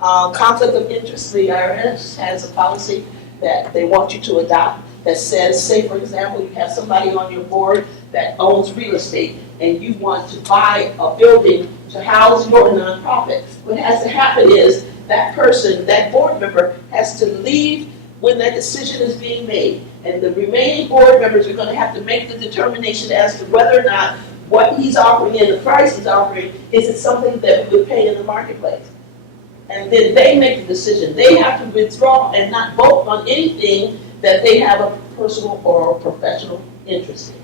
Conflict of interest, the IRS has a policy that they want you to adopt that says, say for example, you have somebody on your board that owns real estate and you want to buy a building to house your nonprofit. What has to happen is that person, that board member, has to leave when that decision is being made. And the remaining board members are going to have to make the determination as to whether or not what he's offering and the price he's offering, is it something that we would pay in the marketplace? And then they make the decision. They have to withdraw and not vote on anything that they have a personal or professional interest in.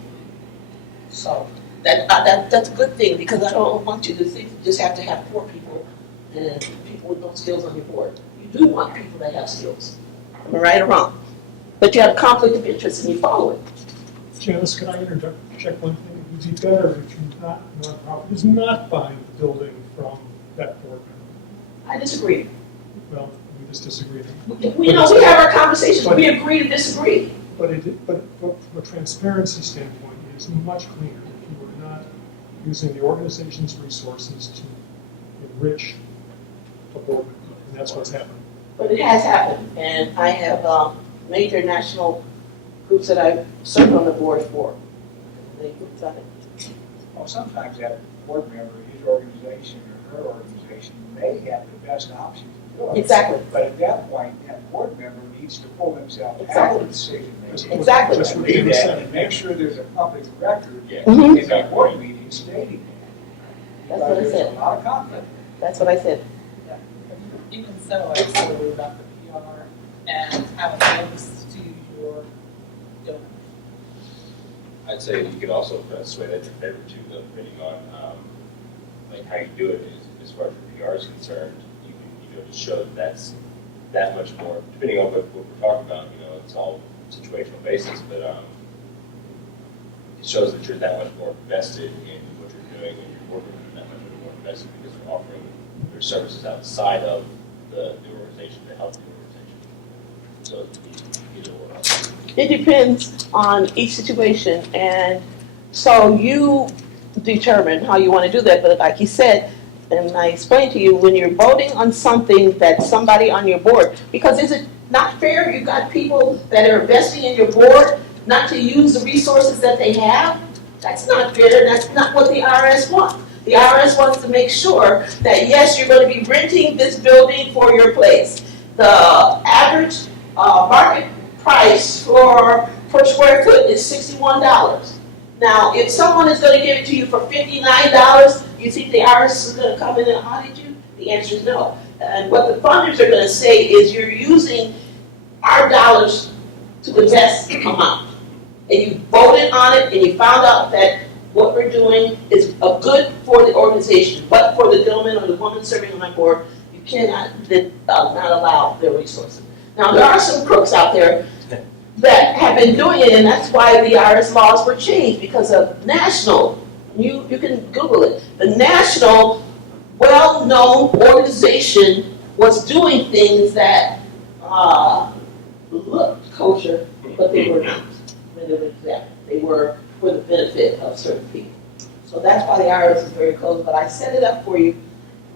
So that's a good thing, because I don't want you to think you just have to have poor people and people with no skills on your board. You do want people that have skills. Am I right or wrong? But you have a conflict of interest and you follow it. Janice, can I interject one thing? It would be better if nonprofit is not buying the building from that board member. I disagree. Well, we just disagree. We know we have our conversations. We agree to disagree. But from a transparency standpoint, it is much cleaner if you are not using the organization's resources to enrich a board member. And that's what's happening. But it has happened, and I have major national groups that I've served on the board for. Well, sometimes that board member, his organization or her organization may have the best option to do it. Exactly. But at that point, that board member needs to pull themselves out Exactly. of the decision making. Exactly. Just what Read Janice that said. and make sure there's a public record Mhm. in that board meeting stating that. That's what I Because said. there's a lot of conflict. That's what I said. Even so, I still worry about the PR and how it goes to your donors. I'd say you could also sway that in your favor too, though, depending on like how you do it. As far as your PR is concerned, you can just show that that's that much more. Depending on what we're talking about, it's all situational basis, but it shows that you're that much more invested in what you're doing, and you're working that much more invested because you're offering your services outside of the organization to help the organization. So it could be either or. It depends on each situation, and so you determine how you want to do that. But like you said, and I explained to you, when you're voting on something that somebody on your board, because is it not fair? You got people that are investing in your board not to use the resources that they have. That's not fair. That's not what the IRS wants. The IRS wants to make sure that, yes, you're going to be renting this building for your place. The average market price per square foot is $61. Now, if someone is going to give it to you for $59, you think the IRS is going to come in and audit you? The answer is no. And what the funders are going to say is, you're using our dollars to the best amount. And you voted on it, and you found out that what we're doing is good for the organization, but for the gentleman or the woman serving on my board, you cannot not allow their resources. Now, there are some crooks out there that have been doing it, and that's why the IRS laws were changed, because of national, you can Google it, the national well-known organization was doing things that looked kosher, but they were not. They were for the benefit of certain people. So that's why the IRS is very close, but I set it up for you,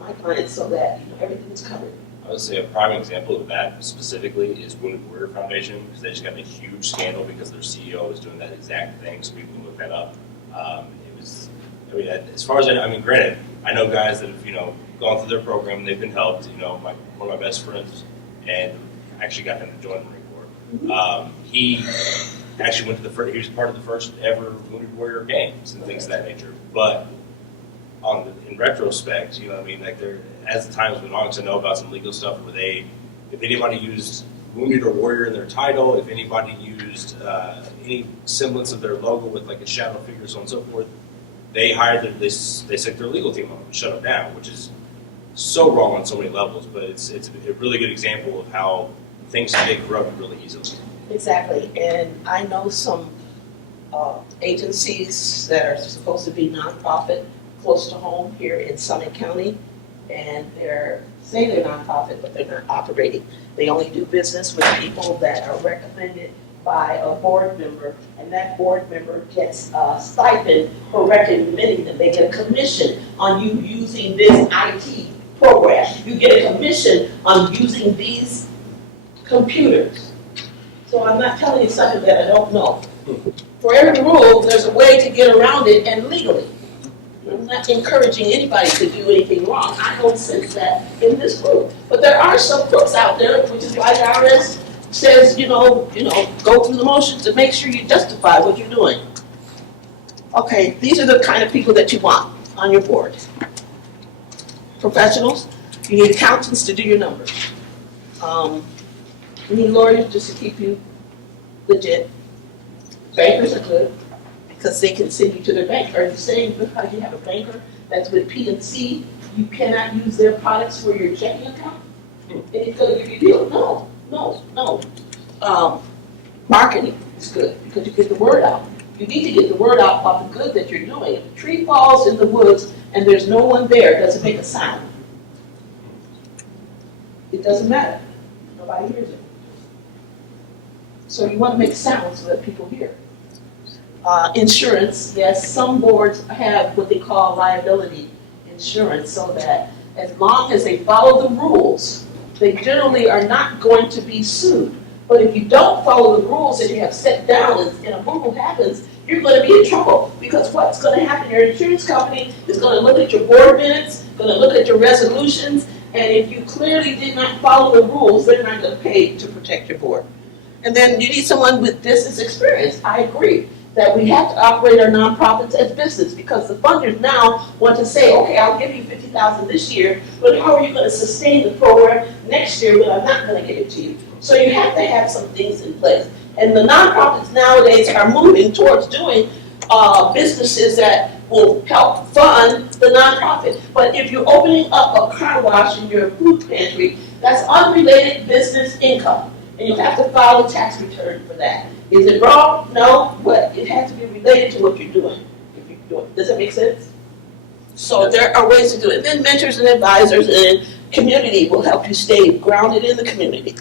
my clients, so that everything is covered. I would say a prime example of that specifically is Wounded Warrior Foundation, because they just got in a huge scandal because their CEO was doing that exact thing, so people can look that up. It was, I mean, as far as I mean, granted, I know guys that have, gone through their program and they've been helped, one of my best friends, and actually got him to join the Marine Corps. He actually went to he was part of the first ever Wounded Warrior games and things of that nature, but in retrospect, as the times went on, because I know about some legal stuff where if anybody used Wounded or Warrior in their title, if anybody used any semblance of their logo with like a shadow figure, so on and so forth, they sent their legal team on and shut them down, which is so wrong on so many levels. But it's a really good example of how things can get corrupted really easily. Exactly, and I know some agencies that are supposed to be nonprofit close to home here in Summit County, and they're nonprofit, but they're not operating. They only do business with people that are recommended by a board member, and that board member gets a stipend for recommending them. They get a commission on you using this IT program. You get a commission on using these computers. So I'm not telling you something that I don't know. For every rule, there's a way to get around it, and legally. I'm not encouraging anybody to do anything wrong. I don't sense that in this group. But there are some crooks out there, which is why the IRS says, go through the motions to make sure you justify what you're doing. Okay, these are the kind of people that you want on your board. Professionals, you need accountants to do your numbers. You need lawyers just to keep you legit. Bankers are good, because they can send you to their bank. Are you saying because you have a banker that's with PNC, you cannot use their products for your checking account? And it's going to give you a deal? No. Marketing is good, because you get the word out. You need to get the word out about the good that you're doing. If a tree falls in the woods and there's no one there, it doesn't make a sound. It doesn't matter. Nobody hears it. So you want to make sound so that people hear. Insurance, yes, some boards have what they call liability insurance, so that as long as they follow the rules, they generally are not going to be sued. But if you don't follow the rules that you have set down and a boo-boo happens, you're going to be in trouble, because what's going to happen, your insurance company is going to look at your board minutes, going to look at your resolutions, and if you clearly did not follow the rules, they're not going to pay to protect your board. And then you need someone with business experience. I agree that we have to operate our nonprofits as business, because the funders now want to say, okay, I'll give you $50,000 this year, but how are you going to sustain the program next year when I'm not going to give it to you? So you have to have some things in place. And the nonprofits nowadays are moving towards doing businesses that will help fund the nonprofit. But if you're opening up a car wash in your food pantry, that's unrelated business income. And you have to file a tax return for that. Is it wrong? No, but it has to be related to what you're doing. If you're doing. Does that make sense? So there are ways to do it. Then mentors and advisors and community will help you stay grounded in the community.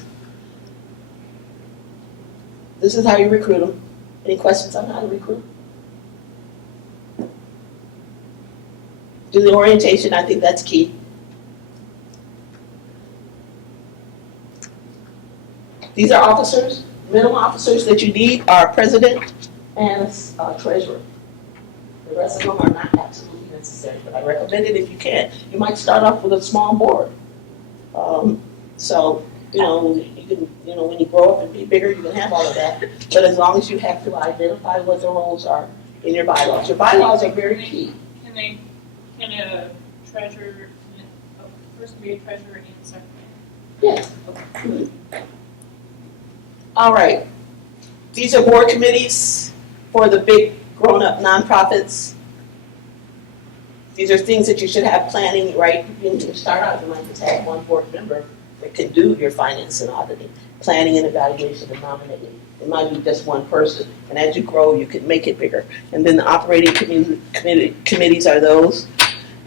This is how you recruit them. Any questions on how to recruit? Do the orientation, I think that's key. These are officers. Minimum officers that you need are president and treasurer. The rest of them are not absolutely necessary, but I recommend it if you can. You might start off with a small board. So, you can, when you grow up and be bigger, you can have all of that. But as long as you have to identify what the roles are in your bylaws. Your bylaws are very key. Can a treasurer, a person be a treasurer and secretary? Yes. Okay. All right. These are board committees for the big grown-up nonprofits. These are things that you should have planning, right? When you start out, you might just have one board member that can do your finance and auditing, planning and evaluation and nominating. It might be just one person, and as you grow, you can make it bigger. And then the operating committees are those.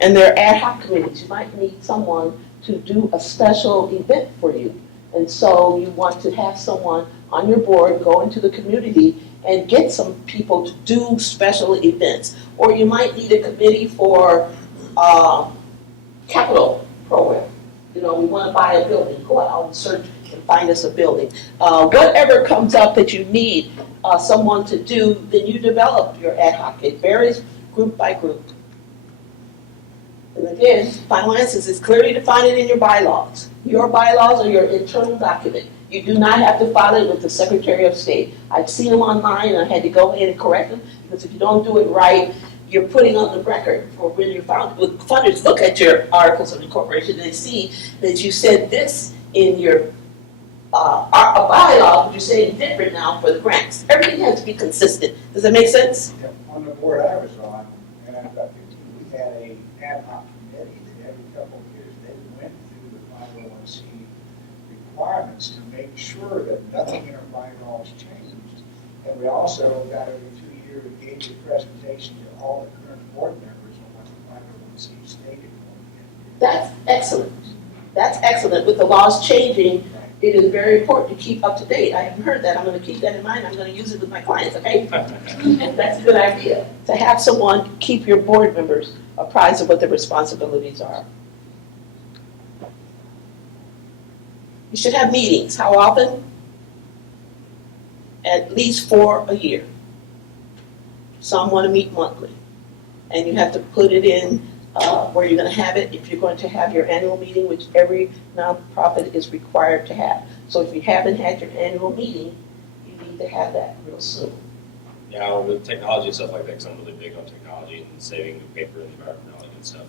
And they're ad hoc committees. You might need someone to do a special event for you. And so you want to have someone on your board go into the community and get some people to do special events. Or you might need a committee for capital program. You know, we want to buy a building. Go out and search and find us a building. Whatever comes up that you need someone to do, then you develop your ad hoc. It varies group by group. And again, final answers is clearly defined in your bylaws. Your bylaws are your internal document. You do not have to file it with the Secretary of State. I've seen them online and I had to go in and correct them because if you don't do it right, you're putting on the record for when you're found. When funders look at your articles of incorporation, they see that you said this in your bylaw, but you're saying different now for the grants. Everything has to be consistent. Does that make sense? Yeah, on the board I was on, and I've got 15, we had a ad hoc committee that every couple of years they went through the 501c requirements to make sure that nothing in our bylaws changed. And we also got every 2 years, we gave a presentation to all the current board members on what the 501c stated. That's excellent. That's excellent. With the laws changing, it is very important to keep up to date. I haven't heard that. I'm going to keep that in mind. I'm going to use it with my clients, okay? That's a good idea, to have someone keep your board members apprised of what their responsibilities are. You should have meetings. How often? At least 4 a year. Some want to meet monthly. And you have to put it in where you're going to have it if you're going to have your annual meeting, which every nonprofit is required to have. So if you haven't had your annual meeting, you need to have that real soon. Yeah, with technology and stuff like that, because I'm really big on technology and saving paper and environmental and stuff.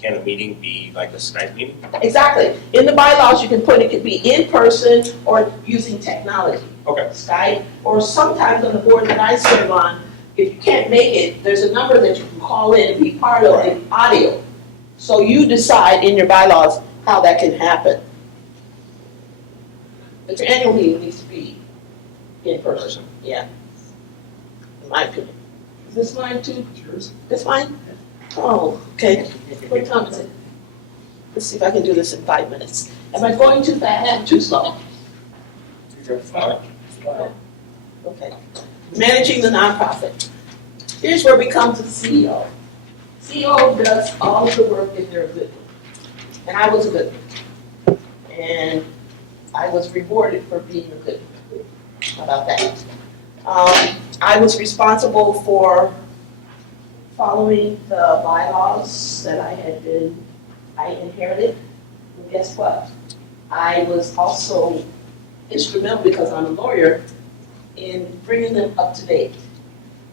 Can a meeting be like a Skype meeting? Exactly. In the bylaws, you can put it could be in person or using technology. Okay. Skype, or sometimes on the board that I serve on, if you can't make it, there's a number that you can call in and be part of the audio. So you decide in your bylaws how that can happen. But your annual meeting needs to be in person. Yeah. In my opinion. Is this mine too? Yours? This mine? Oh, okay. What time is it? Let's see if I can do this in 5 minutes. Am I going too fast? Too slow? Okay. Managing the nonprofit. Here's where we come to the CEO. CEO does all of the work if they're a good one. And I was a good one. And I was rewarded for being a good one. How about that? I was responsible for following the bylaws that I inherited. And guess what? I was also instrumental, because I'm a lawyer, in bringing them up to date.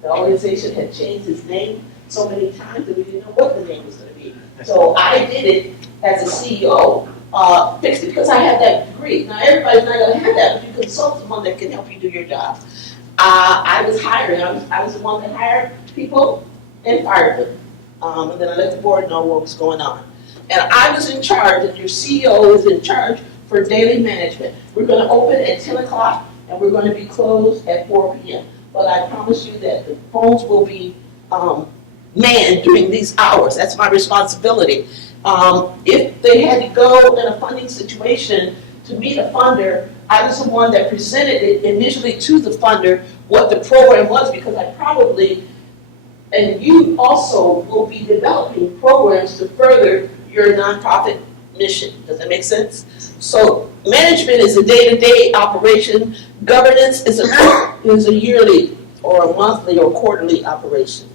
The organization had changed its name so many times that we didn't know what the name was going to be. So I did it as a CEO, fixed it because I had that degree. Now everybody's not going to have that, but you consult someone that can help you do your job. I was hiring. I was the one that hired people and fired them. And then I let the board know what was going on. And I was in charge, and your CEO is in charge for daily management. We're going to open at 10 o'clock, and we're going to be closed at 4 p.m. But I promise you that the phones will be manned during these hours. That's my responsibility. If they had to go in a funding situation to meet a funder, I was the one that presented it initially to the funder what the program was, because I probably, and you also will be developing programs to further your nonprofit mission. Does that make sense? So management is a day-to-day operation. Governance is a yearly or a monthly or quarterly operation.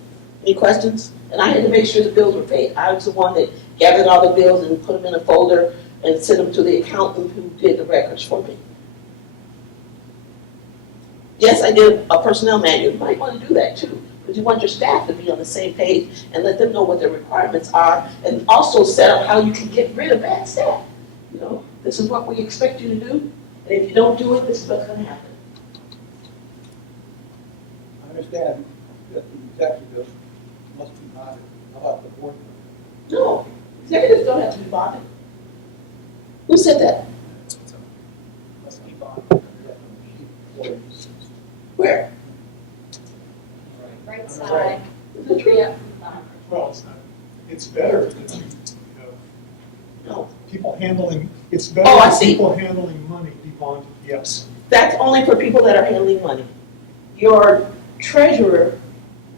Any questions? And I had to make sure the bills were paid. I was the one that gathered all the bills and put them in a folder and sent them to the accountant who did the records for me. Yes, I did a personnel manual. You might want to do that too, because you want your staff to be on the same page and let them know what their requirements are, and also set up how you can get rid of bad staff. You know, this is what we expect you to do, and if you don't do it, this is what's going to happen. understand that the executive must be bonded. How about the board members? No, executives don't have to be bonded. Who said that? Must be bonded. Employees. Where? Right side. Is it true? Yeah. Well, it's better that you have No. people handling, it's better Oh, I that see. people handling money be bonded, yes. That's only for people that are handling money. Your treasurer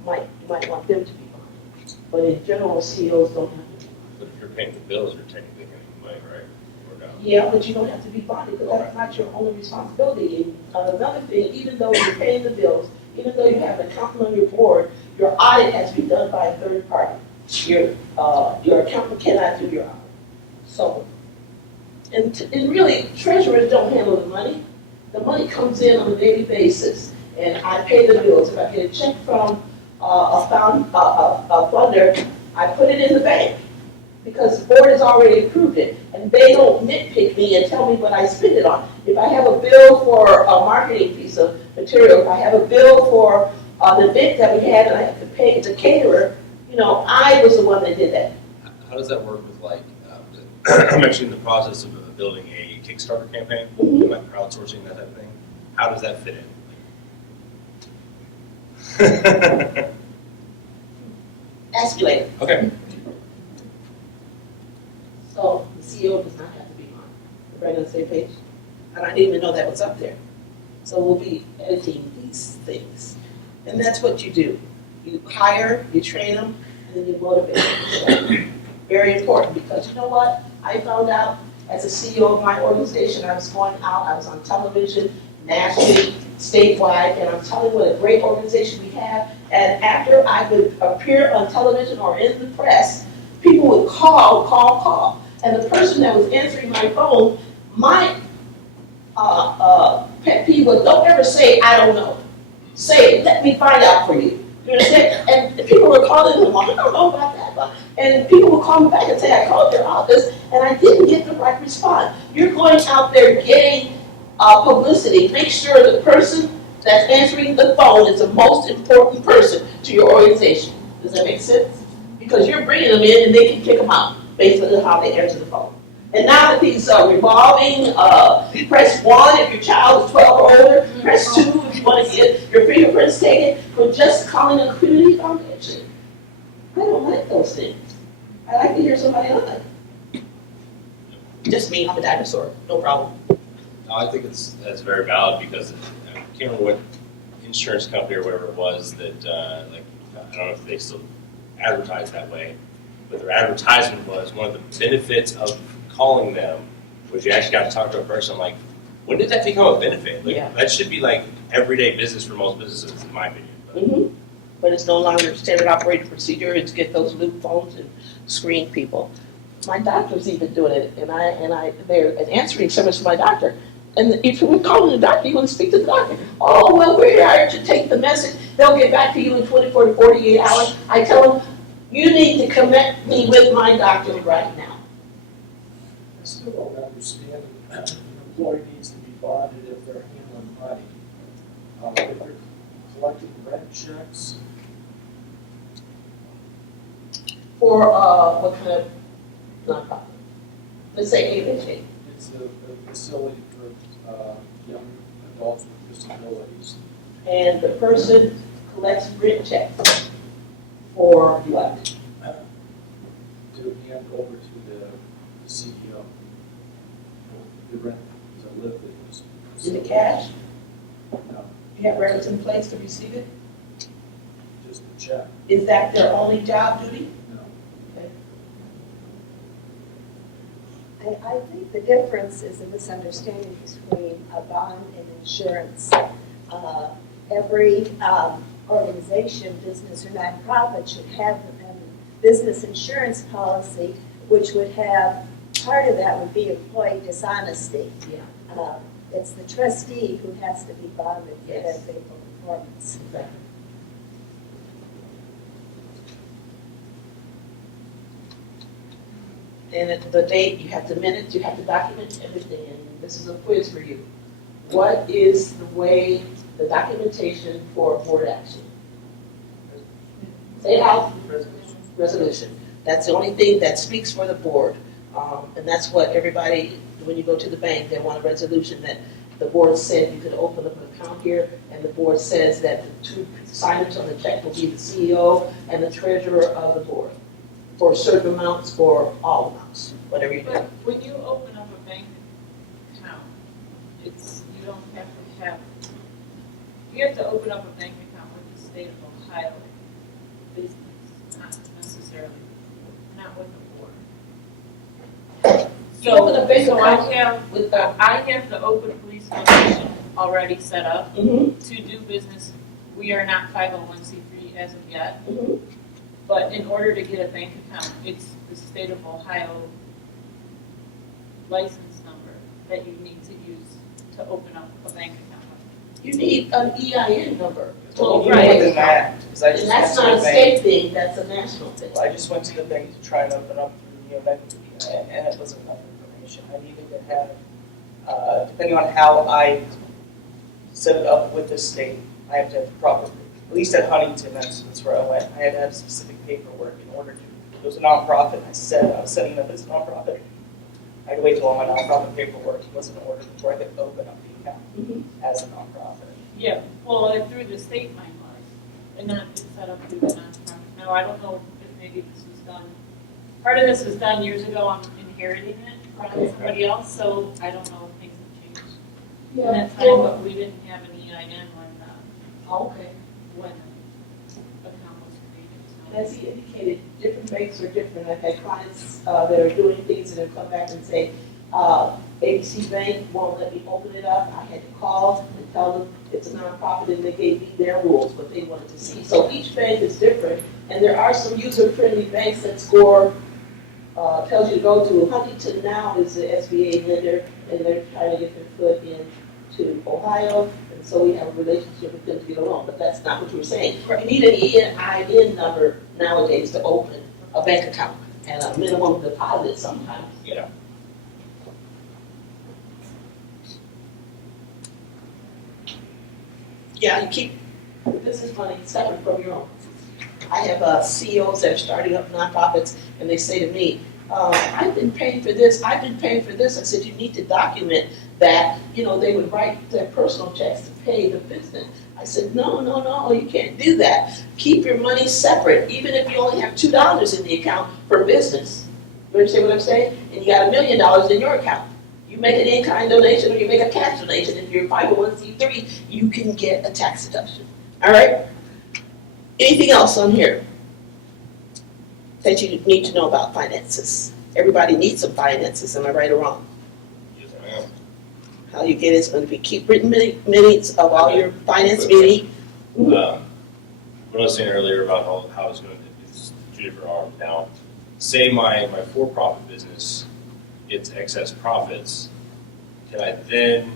might, you might want them to be bonded, but in general, CEOs don't have to. But if you're paying the bills, you're technically getting money, right? Or no? Yeah, but you don't have to be bonded, because that's not your only responsibility. And another thing, even though you're paying the bills, even though you have an accountant on your board, your audit has to be done by a third party. Your accountant cannot do your audit. So, and really, treasurers don't handle the money. The money comes in on a daily basis, and I pay the bills. If I get a check from a funder, I put it in the bank, because the board has already approved it, and they don't nitpick me and tell me what I spend it on. If I have a bill for a marketing piece of material, if I have a bill for the event that we had and I have to pay the caterer, I was the one that did that. How does that work with like, I'm actually in the process of building a Kickstarter campaign, like crowdsourcing, that type of thing. How does that fit in? Ask me later. Okay. So the CEO does not have to be on. Everybody on the same page? And I didn't even know that was up there. So we'll be editing these things. And that's what you do. You hire, you train them, and then you motivate them. Very important, because you know what? I found out as a CEO of my organization, I was going out, I was on television, nationally, statewide, and I'm telling you what a great organization we have. And after I would appear on television or in the press, people would call. And the person that was answering my phone, my pet peeve was, don't ever say, I don't know. Say, let me find out for you. You understand? And people were calling them, I don't know about that. And people would call me back and say, I called your office and I didn't get the right response. You're going out there getting publicity. Make sure the person that's answering the phone is the most important person to your organization. Does that make sense? Because you're bringing them in and they can kick them out based on how they answer the phone. And now that these revolving, press 1 if your child is 12 or older, press 2 if you want to get your fingerprints taken for just calling a community foundation. I don't like those things. I like to hear somebody else. Just me, I'm a dinosaur, no problem. No, I think that's very valid because I can't remember what insurance company or whatever it was that, like, I don't know if they still advertise that way, but their advertisement was one of the benefits of calling them was you actually got to talk to a person. Like, when did that become a benefit? Like, Yeah. That should be like everyday business for most businesses, in my opinion. But, But it's no longer standard operating procedure to get those loop phones and screen people. My doctor's even doing it, and they're an answering service for my doctor. And if you're calling the doctor, you want to speak to the doctor. Oh, well, we're here to take the message. They'll get back to you in 24 to 48 hours. I tell them, you need to connect me with my doctor right now. I still don't understand that an employee needs to be bonded if they're handling money. If they're collecting rent checks, For what kind of nonprofit? Let's say AHA. it's a facility for young adults with disabilities. And the person collects rent checks for what? To hand over to the CEO. The rent to live in this. Is it cash? No, You have records in place to receive it? just the check. Is that their only job duty? No. I think the difference is a misunderstanding between a bond and insurance. Every organization, business or nonprofit, should have a business insurance policy, which would have, part of that would be employee dishonesty. Yeah. It's the trustee who has to be bonded for their Yes. faithful performance. Exactly. And at the date, you have the minutes, you have to document everything, and this is a quiz for you. What is the way, the documentation for board action? Say it out. Resolution. That's the only thing that speaks for the board. And that's what everybody, when you go to the bank, they want a resolution that the board said you could open up an account here, and the board says that the two signers on the check will be the CEO and the treasurer of the board for certain amounts, for all amounts, whatever you do. But when you open up a bank account, you don't have to have, you have to open up a bank account with the state of Ohio business, not necessarily, not with the board. You open a bank So account I have the open police foundation already set up Mhm. to do business. We are not 501c3 as of yet, Mhm. but in order to get a bank account, it's the state of Ohio license number that you need to use to open up a bank account. You need an EIN number. Well, to right. open More an than account. that, because I just And went that's to not a the state bank, thing, that's a national thing. I just went to the bank to try and open up through bank, and it wasn't enough information. I needed to have, depending on how I set it up with the state, I have to have proper, at least at Huntington, that's where I went. I had to have specific paperwork in order to, it was a nonprofit, I said I was setting it up as a nonprofit. I had to wait till all my nonprofit paperwork was in order before I could open up the account Mhm. as a nonprofit. Yeah, well, through the state mine was, and not it's set up through the nonprofit. Now, I don't know if maybe this was done, part of this was done years ago, I'm inheriting it from somebody else, so I don't know if things have changed. In that time, but we didn't have an EIN Okay. when the account was created, so. And as he indicated, different banks are different. I've had clients that are doing things and then come back and say, ABC Bank won't let me open it up. I had to call and tell them it's a nonprofit, and they gave me their rules, what they wanted to see. So each bank is different, and there are some user-friendly banks that score, tells you to go to. Huntington now is the SBA lender, and they're trying to get their foot into Ohio, and so we have a relationship with them to get along, but that's not what you were saying. You need an EIN number nowadays to open a bank account, and a minimum deposit sometimes. Yeah. Yeah, you keep, this is money separate from your own. I have CEOs that are starting up nonprofits, and they say to me, I've been paying for this, I've been paying for this. I said, you need to document that, they would write their personal checks to pay the business. I said, no, you can't do that. Keep your money separate, even if you only have $2 in the account for business. You understand what I'm saying? And you got $1 million in your account. You make an in-kind donation or you make a cash donation. If you're 501c3, you can get a tax deduction. All right? Anything else on here that you need to know about finances? Everybody needs some finances, am I right or wrong? Yes, I am. How you get it is going to be keep written minutes of all your finance meeting. What I was saying earlier about how it's going to, it's two different arms now. Say my for-profit business, it's excess profits. Can I then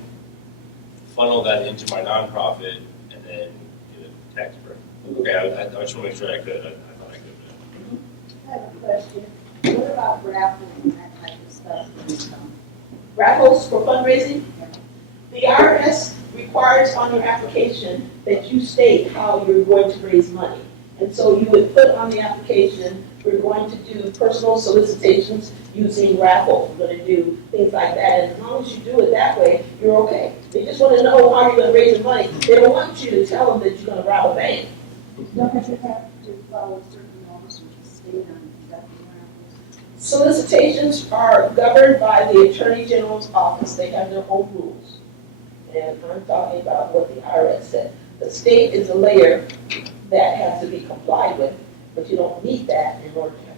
funnel that into my nonprofit and then get a tax break? Okay, I just want to make sure I could. I thought I could. I have a question. What about raffles and that type of stuff? Raffles for fundraising? The IRS requires on your application that you state how you're going to raise money. And so you would put on the application, we're going to do personal solicitations using raffle. We're going to do things like that. And as long as you do it that way, you're okay. They just want to know how you're going to raise the money. They don't want you to tell them that you're going to rob a bank. Don't you have to follow certain laws or just stay on conducting raffles? Solicitations are governed by the Attorney General's office. They have their own rules. And I'm talking about what the IRS said. The state is a layer that has to be complied with, but you don't need that in order to have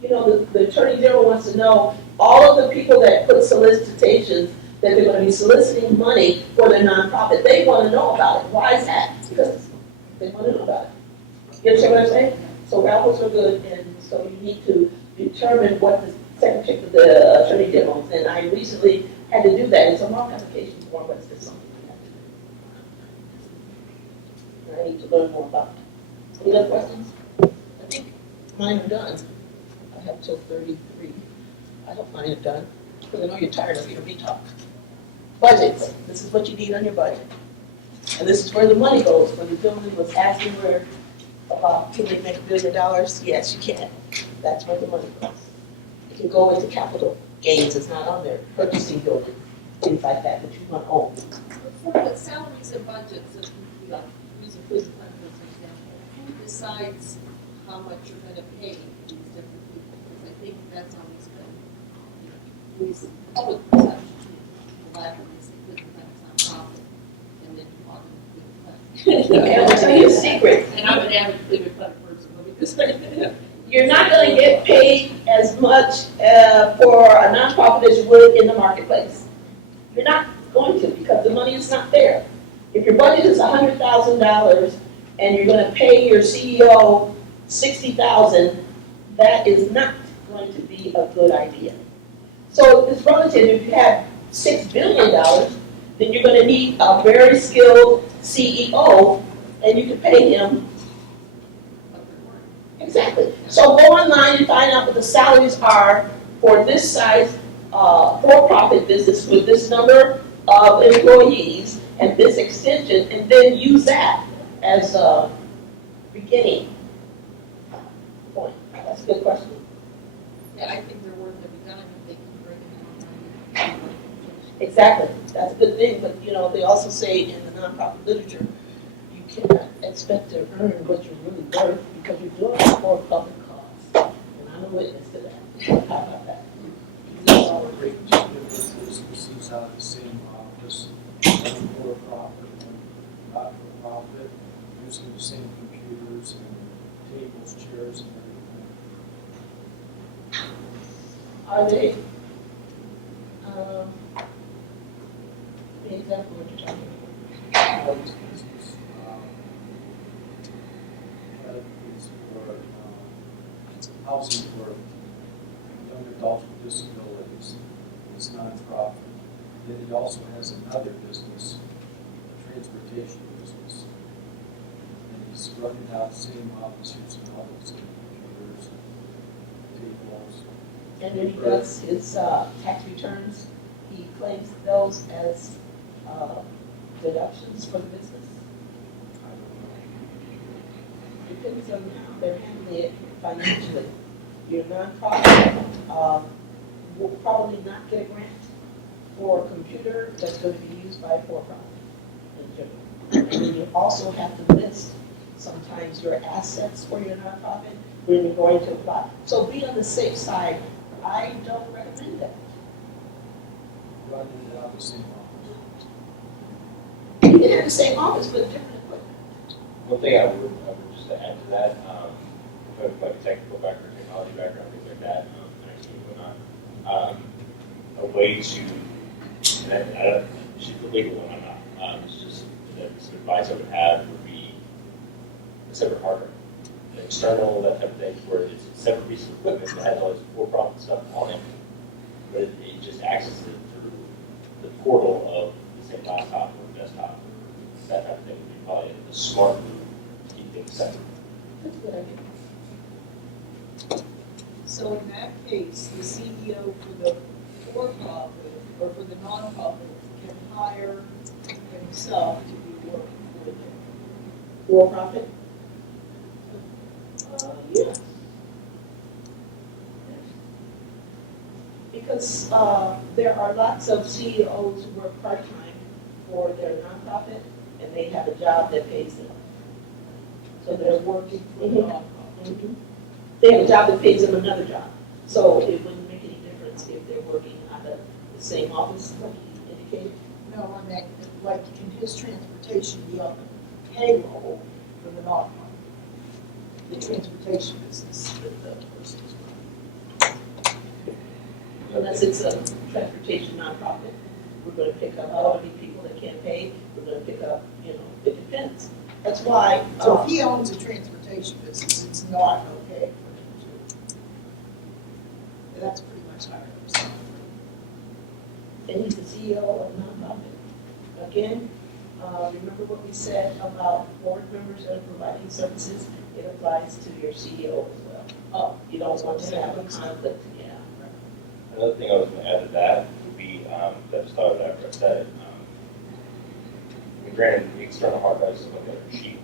your 501c3. The Attorney General wants to know all of the people that put solicitations that they're going to be soliciting money for their nonprofit. They want to know about it. Why is that? Because they want to know about it. You understand what I'm saying? So raffles are good, and so you need to determine what the Secretary of the Attorney General, and I recently had to do that. It's a long application form, but it's just something I have to do. And I need to learn more about it. Any other questions? I think mine are done. I have till 33. I hope mine are done, because I know you're tired of hearing me talk. Budgets. This is what you need on your budget. And this is where the money goes. When the gentleman was asking where Can they make $1 billion? Yes, you can. That's where the money goes. It can go into capital gains, it's not on there, purchasing buildings, things like that that you want to own. For the salaries and budgets, if you know, use a prison fund as an example, who decides how much you're gonna pay these different people? Because I think that's always been, you know, at least public perception, the lack of these prison funds on profit, and then you walk into the And I'll tell you a secret. And I'm an avid prison fund person, let me just say. You're not gonna get paid as much for a nonprofit as you would in the marketplace. You're not going to, because the money is not there. If your budget is $100,000 and you're gonna pay your CEO $60,000, that is not going to be a good idea. So it's relative. If you have $6 billion, then you're gonna need a very skilled CEO, and you can pay him. Exactly. So go online and find out what the salaries are for this size for-profit business with this number of employees and this extension, and then use that as a beginning point. That's a good question. Yeah, I think they're worth every dime if they can bring it on. Exactly. That's a good thing, but you know, they also say in the nonprofit literature, you cannot expect to earn what you're really worth because you're doing it for a public cause. And I'm a witness to that. How about that? This our rate business receives out of the same office, one for profit, one not for profit, using the same computers and tables, chairs, and everything. Are they, an example of what you're talking about? All these business, is for housing for young adults with disabilities. It's nonprofit. Then he also has another business, a transportation business. And he's running out the same office, using all the same computers, tables. And then he does his tax returns, he claims those as deductions for the business. I don't know. Depends on how they're handling it financially. Your nonprofit will probably not get a grant for a computer that's going to be used by a for-profit in general. And then you also have to list sometimes your assets for your nonprofit when you're going to apply. So be on the safe side. I don't recommend that. Running it out of the same office. You can have the same office but different equipment. One thing I would just to add to that, from like a technical background, technology background, things like that, IT and whatnot, a way to, and I don't, she's the legal one, I'm not, it's just that some advice I would have would be a separate hardware, an external, that type of thing, where it's a separate piece of equipment that has all this for-profit stuff on it, but it just accesses it through the portal of the same laptop or desktop, that type of thing would be probably a smart move to keep things separate. That's a good idea. So in that case, the CEO for the for-profit or for the non-profit can hire himself to be working for them. For-profit? Yes. Because there are lots of CEOs who work part-time for their nonprofit, and they have a job that pays them. So they're working for the nonprofit. Mhm. They have a job that pays them another job. So it wouldn't make any difference if they're working out of the same office, like you indicated. No, on that, like, can his transportation be on the payroll for the nonprofit? The transportation business that the person is running. Unless it's a transportation nonprofit. We're gonna pick up elderly people that can't pay, we're gonna pick up, you know, it depends. That's why, So if he owns a transportation business, it's not okay for him to. That's pretty much how it is. and he's the CEO of a nonprofit. Again, remember what we said about board members that are providing services? It applies to your CEO as well. Oh, you don't want to have a conflict, yeah. Another thing I was going to add to that would be, that I just thought of after I said it, I mean, granted, the external hard drive is like a cheap,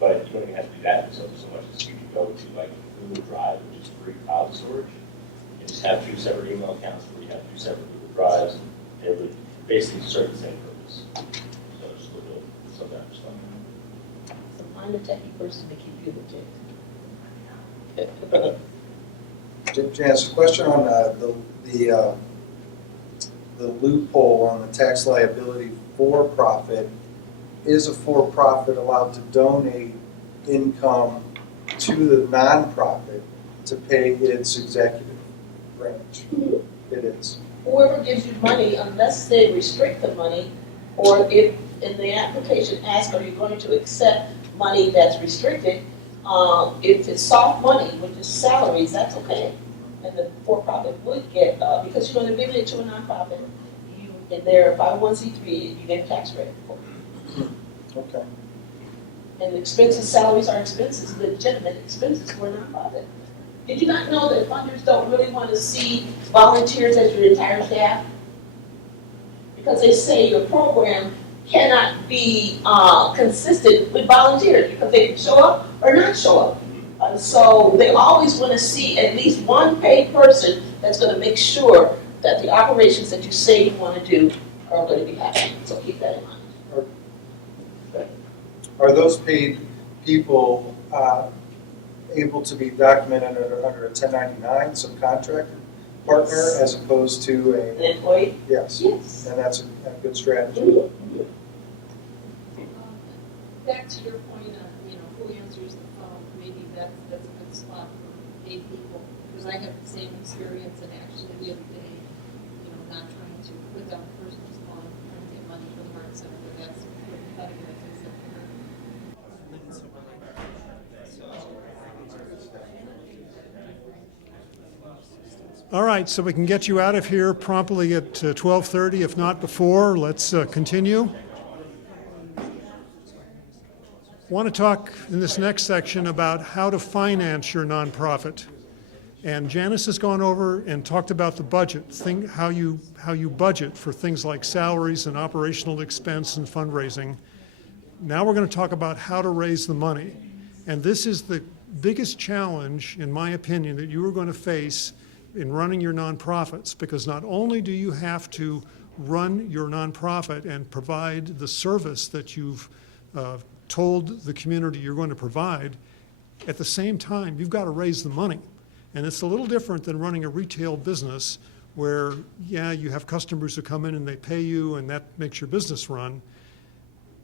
but you don't even have to do that so much as you can go to like Google Drive, which is free cloud storage, and just have two separate email accounts where you have two separate Google Drives, and it would basically serve the same purpose. So just a little bit of some of that stuff. So find a techie person to keep you legit. Janice, a question on the loophole on the tax liability for profit. Is a for-profit allowed to donate income to the nonprofit to pay its executive branch? It is. Whoever gives you money, unless they restrict the money, or if in the application ask, are you going to accept money that's restricted? If it's soft money, which is salaries, that's okay. And the for-profit would get, because you're giving it to a nonprofit, and they're 501c3, you get a tax credit for it. Okay. And the expenses, salaries are expenses, legitimate expenses for a nonprofit. Did you not know that funders don't really want to see volunteers as your entire staff? Because they say your program cannot be consistent with volunteers because they can show up or not show up. So they always want to see at least one paid person that's going to make sure that the operations that you say you want to do are going to be happening. So keep that in mind. Are those paid people able to be documented under a 1099 subcontractor partner as opposed to An employee? Yes. Yes. And that's a good strategy. Back to your point on, who answers the phone, maybe that's a good spot for paid people, because I have the same experience, and actually the other day, not trying to put down the person's phone, trying to get money for the Heart Center, but that's cutting it, as I said. All right, so we can get you out of here promptly at 12:30, if not before. Let's continue. Want to talk in this next section about how to finance your nonprofit. And Janice has gone over and talked about the budget, how you budget for things like salaries and operational expense and fundraising. Now we're going to talk about how to raise the money. And this is the biggest challenge, in my opinion, that you are going to face in running your nonprofits, because not only do you have to run your nonprofit and provide the service that you've told the community you're going to provide, at the same time, you've got to raise the money. And it's a little different than running a retail business where, yeah, you have customers who come in and they pay you and that makes your business run.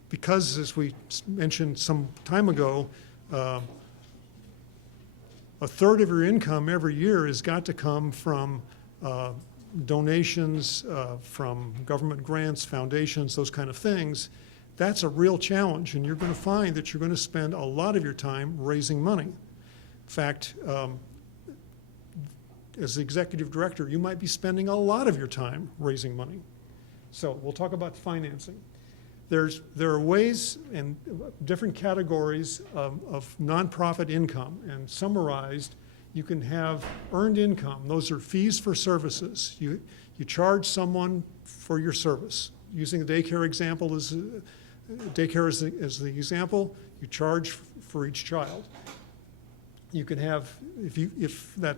Because, as we mentioned some time ago, a third of your income every year has got to come from donations, from government grants, foundations, those kind of things. That's a real challenge, and you're going to find that you're going to spend a lot of your time raising money. In fact, as the executive director, you might be spending a lot of your time raising money. So we'll talk about financing. There are ways and different categories of nonprofit income, and summarized, you can have earned income. Those are fees for services. You charge someone for your service. Using the daycare example as the example, you charge for each child. You can have, if that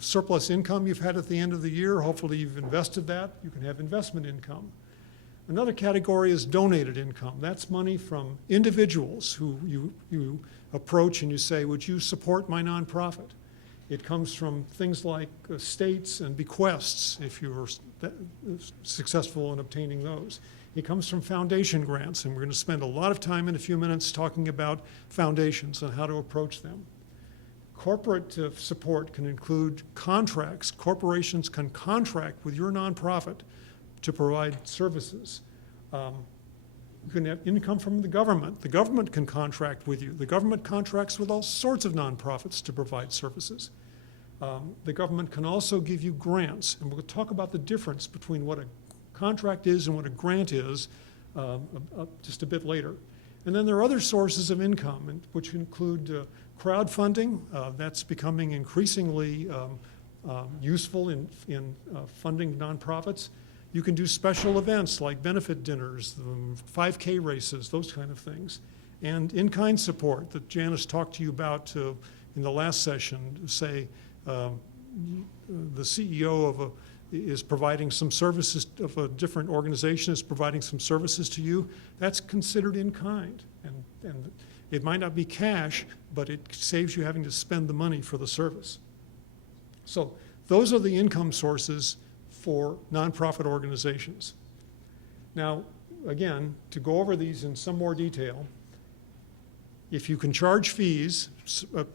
surplus income you've had at the end of the year, hopefully you've invested that, you can have investment income. Another category is donated income. That's money from individuals who you approach and you say, would you support my nonprofit? It comes from things like estates and bequests, if you were successful in obtaining those. It comes from foundation grants, and we're going to spend a lot of time in a few minutes talking about foundations and how to approach them. Corporate support can include contracts. Corporations can contract with your nonprofit to provide services. You can have income from the government. The government can contract with you. The government contracts with all sorts of nonprofits to provide services. The government can also give you grants, and we'll talk about the difference between what a contract is and what a grant is just a bit later. And then there are other sources of income, which include crowdfunding. That's becoming increasingly useful in funding nonprofits. You can do special events like benefit dinners, 5K races, those kind of things. And in-kind support that Janice talked to you about in the last session, say the CEO is providing some services of a different organization, is providing some services to you, that's considered in kind. And it might not be cash, but it saves you having to spend the money for the service. So those are the income sources for nonprofit organizations. Now, again, to go over these in some more detail, if you can charge fees,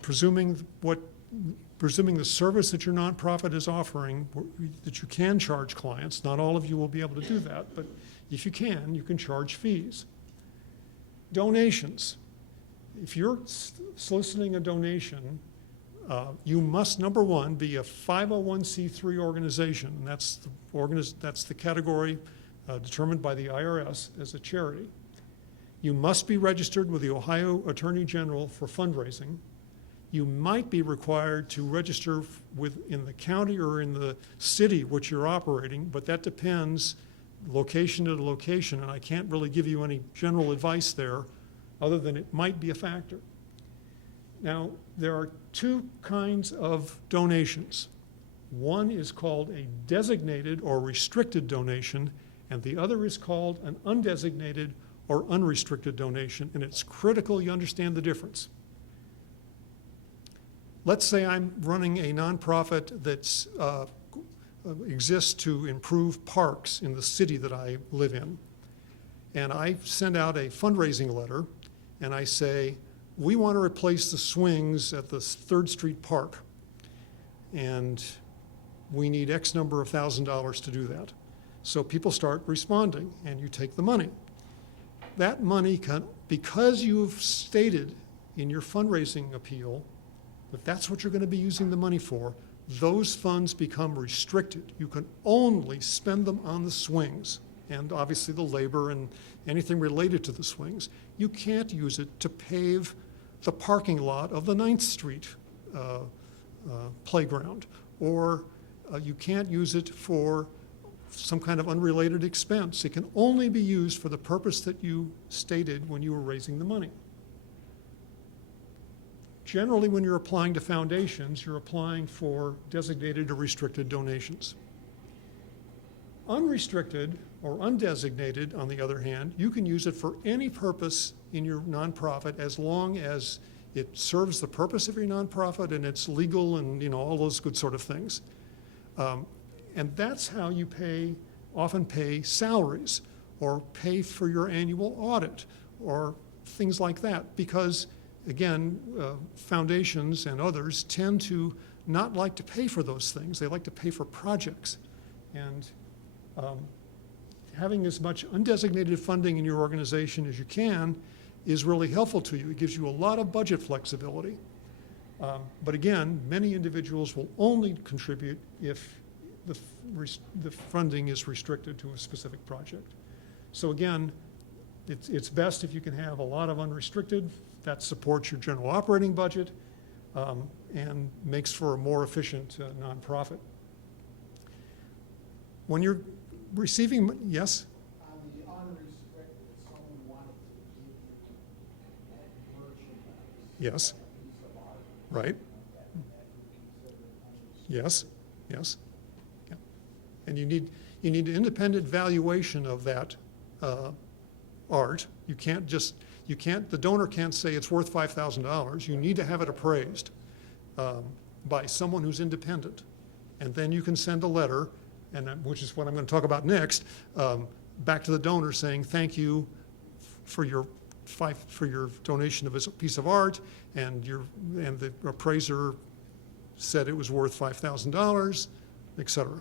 presuming the service that your nonprofit is offering, that you can charge clients, not all of you will be able to do that, but if you can charge fees. Donations. If you're soliciting a donation, you must, number one, be a 501c3 organization, and that's the category determined by the IRS as a charity. You must be registered with the Ohio Attorney General for fundraising. You might be required to register in the county or in the city which you're operating, but that depends location to location, and I can't really give you any general advice there other than it might be a factor. Now, there are two kinds of donations. One is called a designated or restricted donation, and the other is called an undesignated or unrestricted donation, and it's critical you understand the difference. Let's say I'm running a nonprofit that exists to improve parks in the city that I live in, and I send out a fundraising letter, and I say, we want to replace the swings at the 3rd Street Park, and we need X number of $1,000s to do that. So people start responding, and you take the money. That money can, because you've stated in your fundraising appeal that that's what you're going to be using the money for, those funds become restricted. You can only spend them on the swings and obviously the labor and anything related to the swings. You can't use it to pave the parking lot of the 9th Street playground, or you can't use it for some kind of unrelated expense. It can only be used for the purpose that you stated when you were raising the money. Generally, when you're applying to foundations, you're applying for designated or restricted donations. Unrestricted or undesignated, on the other hand, you can use it for any purpose in your nonprofit as long as it serves the purpose of your nonprofit and it's legal and all those good sort of things. And that's how you often pay salaries or pay for your annual audit or things like that, because again, foundations and others tend to not like to pay for those things. They like to pay for projects. And having as much undesignated funding in your organization as you can is really helpful to you. It gives you a lot of budget flexibility. But again, many individuals will only contribute if the funding is restricted to a specific project. So again, it's best if you can have a lot of unrestricted. That supports your general operating budget and makes for a more efficient nonprofit. When you're receiving, yes? On the unrestricted, if someone wanted to give you merchandise. Yes. A piece of art. Right. That would be considered unrestricted. Yes, yes. Yeah. And you need independent valuation of that art. The donor can't say it's worth $5,000. You need to have it appraised by someone who's independent. And then you can send a letter, which is what I'm going to talk about next, back to the donor saying, thank you for your donation of a piece of art, and the appraiser said it was worth $5,000, et cetera.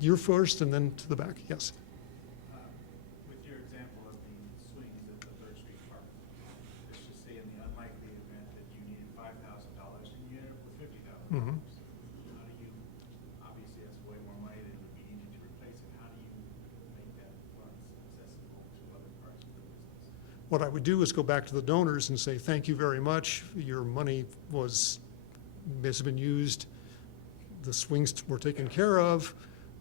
You're first and then to the back, yes. With your example of the swings at the 3rd Street Park, let's just say in the unlikely event that you needed $5,000 and you ended up with $50,000. Mm-hmm. How do you, obviously that's way more money than it would be needed to replace it. How do you make that funds accessible to other parts of the business? What I would do is go back to the donors and say, thank you very much. Your money has been used. The swings were taken care of.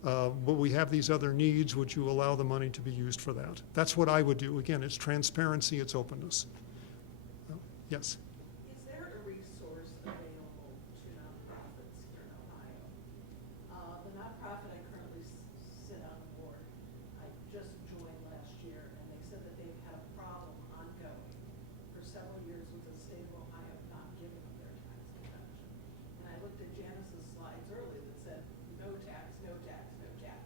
but we have these other needs, would you allow the money to be used for that? That's what I would do. Again, it's transparency, it's openness. Yes? Is there a resource available to nonprofits here in Ohio? The nonprofit I currently sit on the board, I just joined last year, and they said that they've had a problem ongoing for several years with the state of Ohio not giving them their tax deduction. And I looked at Janice's slides earlier that said, no tax, no tax, no tax.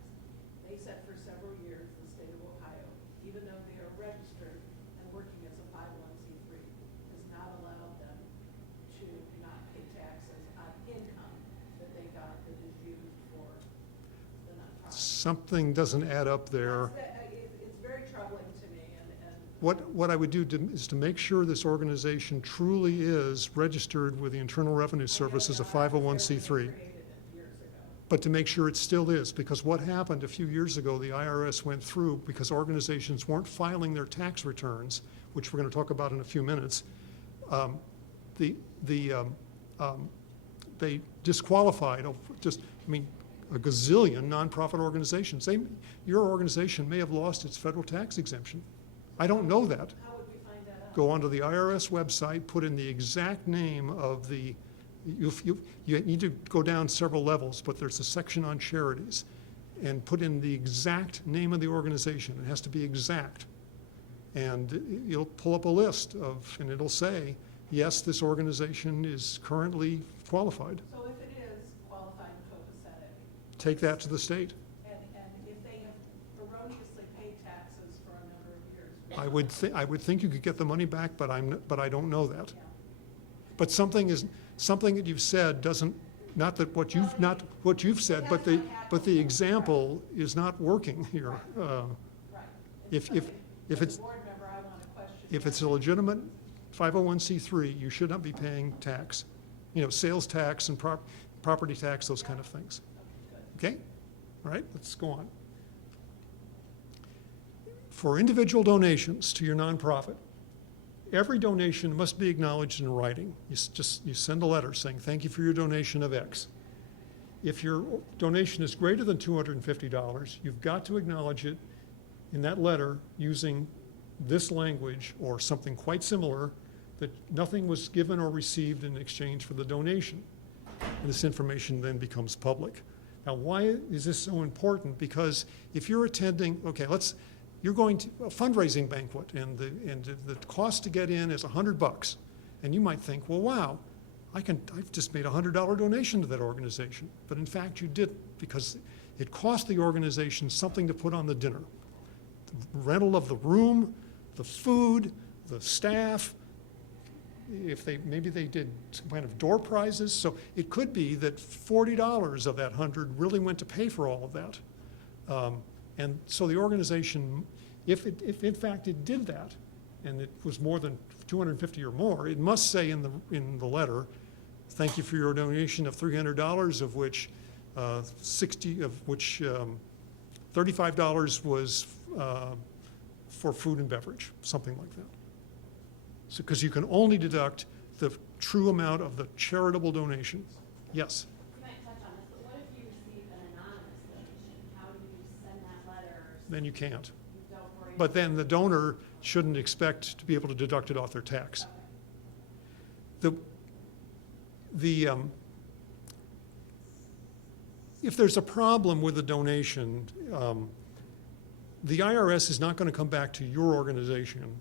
They said for several years, the state of Ohio, even though they are registered and working as a 501c3, has not allowed them to not pay taxes on income that they got that is used for the nonprofit. Something doesn't add up there. It's very troubling to me, and. What I would do is to make sure this organization truly is registered with the Internal Revenue Service as a 501c3. But to make sure it still is, because what happened a few years ago, the IRS went through, because organizations weren't filing their tax returns, which we're going to talk about in a few minutes, they disqualified a gazillion nonprofit organizations. Your organization may have lost its federal tax exemption. I don't know that. How would we find that out? Go onto the IRS website, put in the exact name of the, you need to go down several levels, but there's a section on charities, and put in the exact name of the organization. It has to be exact. And you'll pull up a list of, and it'll say, yes, this organization is currently qualified. So if it is qualified and copacetic, Take that to the state. and if they have erroneously paid taxes for a number of years. I would think you could get the money back, but I don't know that. Yeah. But something that you've said doesn't, not what you've said, but the example is not working here. Right. If As it's, a board member, I want to question. if it's a legitimate 501c3, you should not be paying tax. Sales tax and property tax, those kind of things. Okay? All right, let's go on. For individual donations to your nonprofit, every donation must be acknowledged in writing. You send a letter saying, thank you for your donation of X. If your donation is greater than $250, you've got to acknowledge it in that letter using this language or something quite similar, that nothing was given or received in exchange for the donation. And this information then becomes public. Now, why is this so important? Because if you're attending, you're going to a fundraising banquet, and the cost to get in is $100, and you might think, well, wow, I've just made a $100 donation to that organization. But in fact, you didn't, because it cost the organization something to put on the dinner. The rental of the room, the food, the staff, maybe they did some kind of door prizes. So it could be that $40 of that 100 really went to pay for all of that. And so the organization, if in fact it did that, and it was more than 250 or more, it must say in the letter, thank you for your donation of $300, of which $35 was for food and beverage, something like that. So, because you can only deduct the true amount of the charitable donation. Yes? You might touch on this, but what if you receive an anonymous donation? How do you send that letter? Then you can't. You don't worry But then the donor shouldn't expect to be able to deduct it off their tax. If there's a problem with a donation, the IRS is not going to come back to your organization.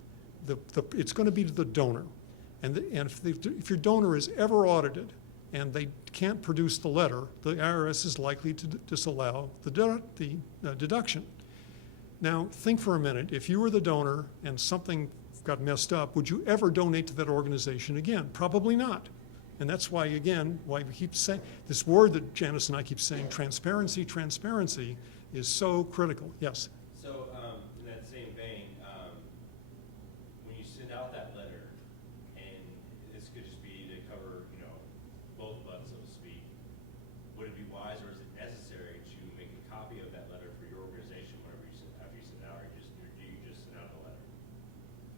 It's going to be to the donor. And if your donor is ever audited and they can't produce the letter, the IRS is likely to disallow the deduction. Now, think for a minute. If you were the donor and something got messed up, would you ever donate to that organization again? Probably not. And that's why, again, why we keep saying, this word that Janice and I keep saying, transparency, transparency, is so critical. Yes? So, in that same vein, when you send out that letter, and this could just be to cover, both butts, so to speak, would it be wise or is it necessary to make a copy of that letter for your organization after you send it out, or do you just send out the letter?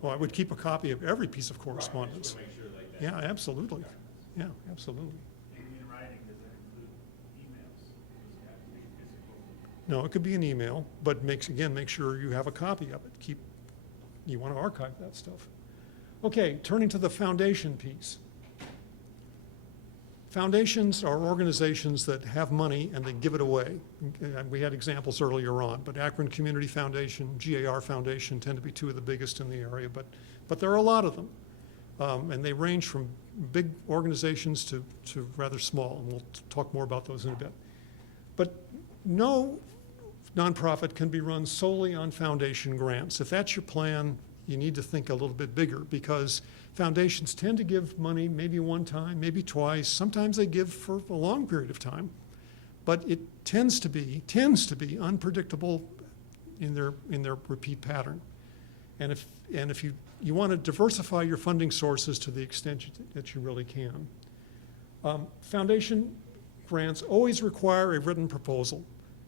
Well, I would keep a copy of every piece of correspondence. Right, just to make sure like that. Yeah, absolutely. Yeah, absolutely. Maybe in writing, does that include emails? Does it have to be physical? No, it could be an email, but make sure you have a copy of it. You want to archive that stuff. Okay, turning to the foundation piece. Foundations are organizations that have money and they give it away. We had examples earlier on, but Akron Community Foundation, GAR Foundation tend to be two of the biggest in the area, but there are a lot of them. And they range from big organizations to rather small, and we'll talk more about those in a bit. But no nonprofit can be run solely on foundation grants. If that's your plan, you need to think a little bit bigger, because foundations tend to give money maybe one time, maybe twice. Sometimes they give for a long period of time, but it tends to be unpredictable in their repeat pattern. And if you want to diversify your funding sources to the extent that you really can. Foundation grants always require a written proposal,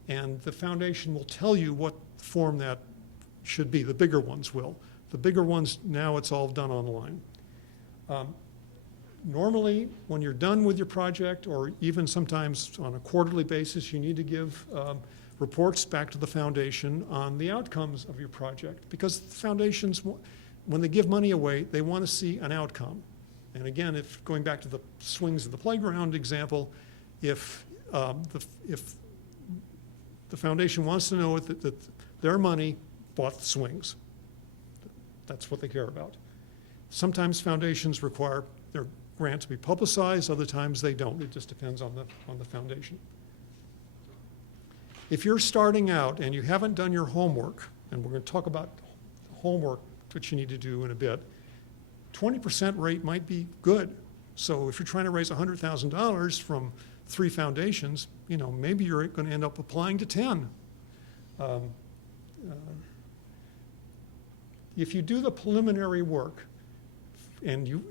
and the foundation will tell you what form that should be. The bigger ones will. The bigger ones, now it's all done online. Normally, when you're done with your project, or even sometimes on a quarterly basis, you need to give reports back to the foundation on the outcomes of your project, because the foundations, when they give money away, they want to see an outcome. And again, if going back to the swings of the playground example, if the foundation wants to know that their money bought the swings, that's what they care about. Sometimes foundations require their grant to be publicized, other times they don't. It just depends on the foundation. If you're starting out and you haven't done your homework, and we're going to talk about homework, which you need to do in a bit, 20% rate might be good. So if you're trying to raise $100,000 from 3 foundations, maybe you're going to end up applying to 10. If you do the preliminary work, and you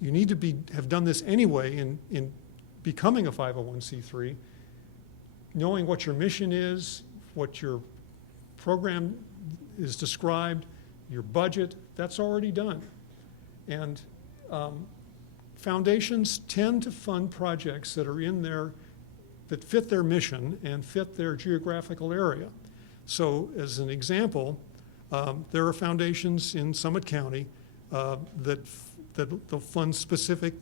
need to have done this anyway in becoming a 501c3, knowing what your mission is, what your program is described, your budget, that's already done. And foundations tend to fund projects that are that fit their mission and fit their geographical area. So as an example, there are foundations in Summit County that they'll fund specific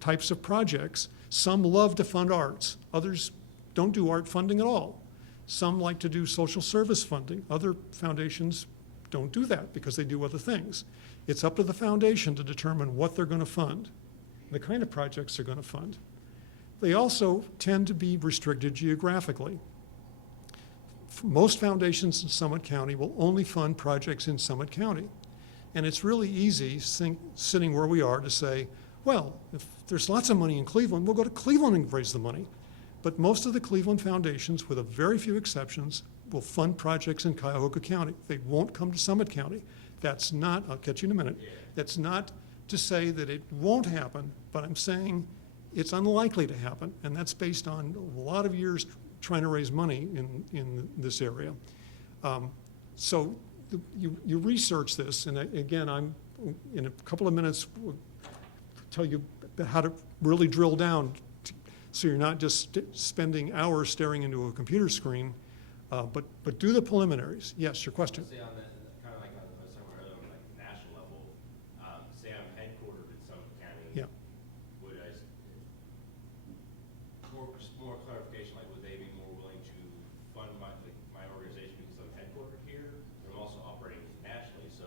types of projects. Some love to fund arts. Others don't do art funding at all. Some like to do social service funding. Other foundations don't do that because they do other things. It's up to the foundation to determine what they're going to fund, the kind of projects they're going to fund. They also tend to be restricted geographically. Most foundations in Summit County will only fund projects in Summit County. And it's really easy, sitting where we are, to say, well, if there's lots of money in Cleveland, we'll go to Cleveland and raise the money. But most of the Cleveland foundations, with a very few exceptions, will fund projects in Cuyahoga County. They won't come to Summit County. That's not, I'll catch you in a minute, that's not to say that it won't happen, but I'm saying it's unlikely to happen. And that's based on a lot of years trying to raise money in this area. So you research this, and again, I'm in a couple of minutes will tell you how to really drill down, so you're not just spending hours staring into a computer screen, but do the preliminaries. Yes, your question. Say on that, kind of like I was talking about earlier, on like national level, say I'm headquartered in Summit County. Yeah. Would more clarification, like would they be more willing to fund my organization because I'm headquartered here? I'm also operating nationally, so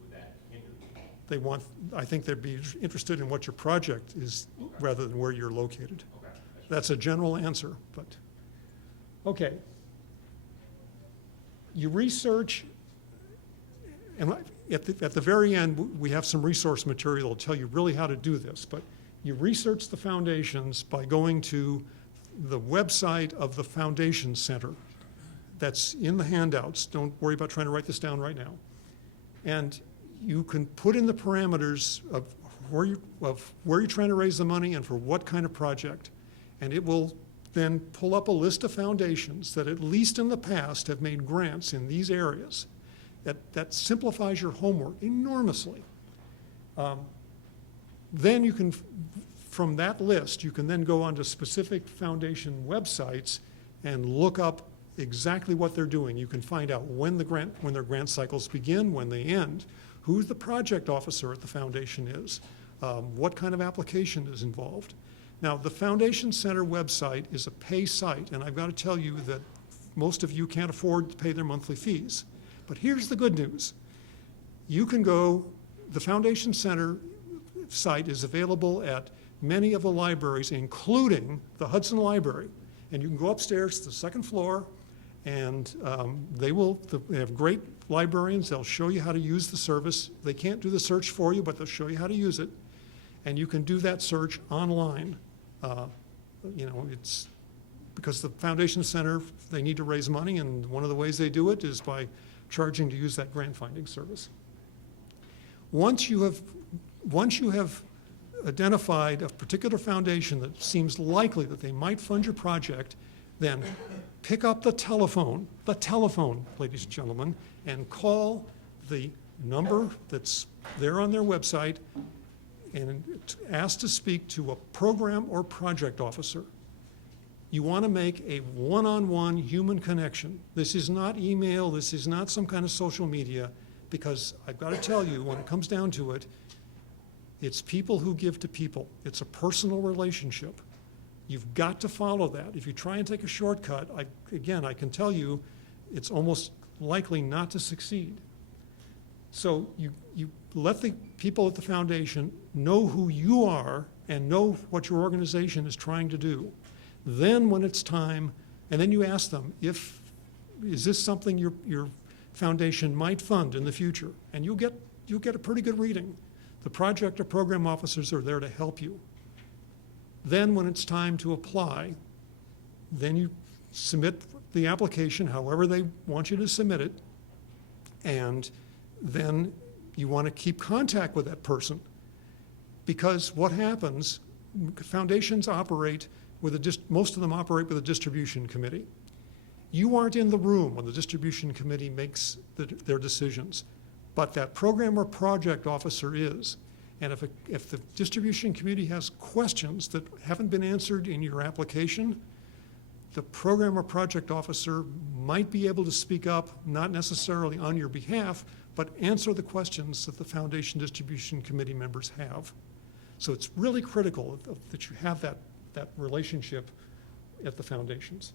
would that hinder me? I think they'd be interested in what your project is, Okay. rather than where you're located. Okay. That's a general answer, but, okay. You research, and at the very end, we have some resource material that'll tell you really how to do this, but you research the foundations by going to the website of the Foundation Center. That's in the handouts. Don't worry about trying to write this down right now. And you can put in the parameters of where you're trying to raise the money and for what kind of project. And it will then pull up a list of foundations that, at least in the past, have made grants in these areas. That simplifies your homework enormously. Then you can, from that list, you can then go onto specific foundation websites and look up exactly what they're doing. You can find out when their grant cycles begin, when they end, who the project officer at the foundation is, what kind of application is involved. Now, the Foundation Center website is a pay site, and I've got to tell you that most of you can't afford to pay their monthly fees. But here's the good news. You can go, the Foundation Center site is available at many of the libraries, including the Hudson Library. And you can go upstairs to the second floor, and they have great librarians. They'll show you how to use the service. They can't do the search for you, but they'll show you how to use it. And you can do that search online. It's because the Foundation Center, they need to raise money, and one of the ways they do it is by charging to use that grant finding service. Once you have identified a particular foundation that seems likely that they might fund your project, then pick up the telephone, ladies and gentlemen, and call the number that's there on their website and ask to speak to a program or project officer. You want to make a one-on-one human connection. This is not email, this is not some kind of social media, because I've got to tell you, when it comes down to it, it's people who give to people. It's a personal relationship. You've got to follow that. If you try and take a shortcut, I can tell you, it's almost likely not to succeed. So you let the people at the foundation know who you are and know what your organization is trying to do. Then when it's time, and then you ask them, is this something your foundation might fund in the future? And you'll get a pretty good reading. The project or program officers are there to help you. Then when it's time to apply, then you submit the application however they want you to submit it, and then you want to keep contact with that person. Because what happens, foundations operate most of them operate with a distribution committee. You aren't in the room when the distribution committee makes their decisions, but that program or project officer is. And if the distribution committee has questions that haven't been answered in your application, the program or project officer might be able to speak up, not necessarily on your behalf, but answer the questions that the foundation distribution committee members have. So it's really critical that you have that relationship at the foundations.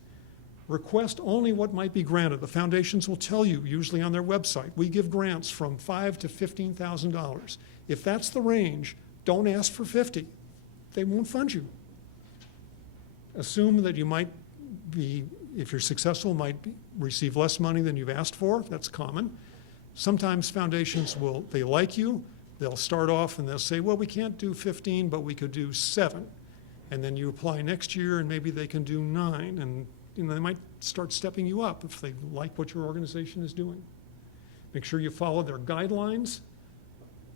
Request only what might be granted. The foundations will tell you, usually on their website, we give grants from $5,000 to $15,000. If that's the range, don't ask for 50. They won't fund you. Assume that you might be, if you're successful, receive less money than you've asked for. That's common. Sometimes foundations they like you. They'll start off and they'll say, well, we can't do 15, but we could do 7. And then you apply next year and maybe they can do 9. And they might start stepping you up if they like what your organization is doing. Make sure you follow their guidelines.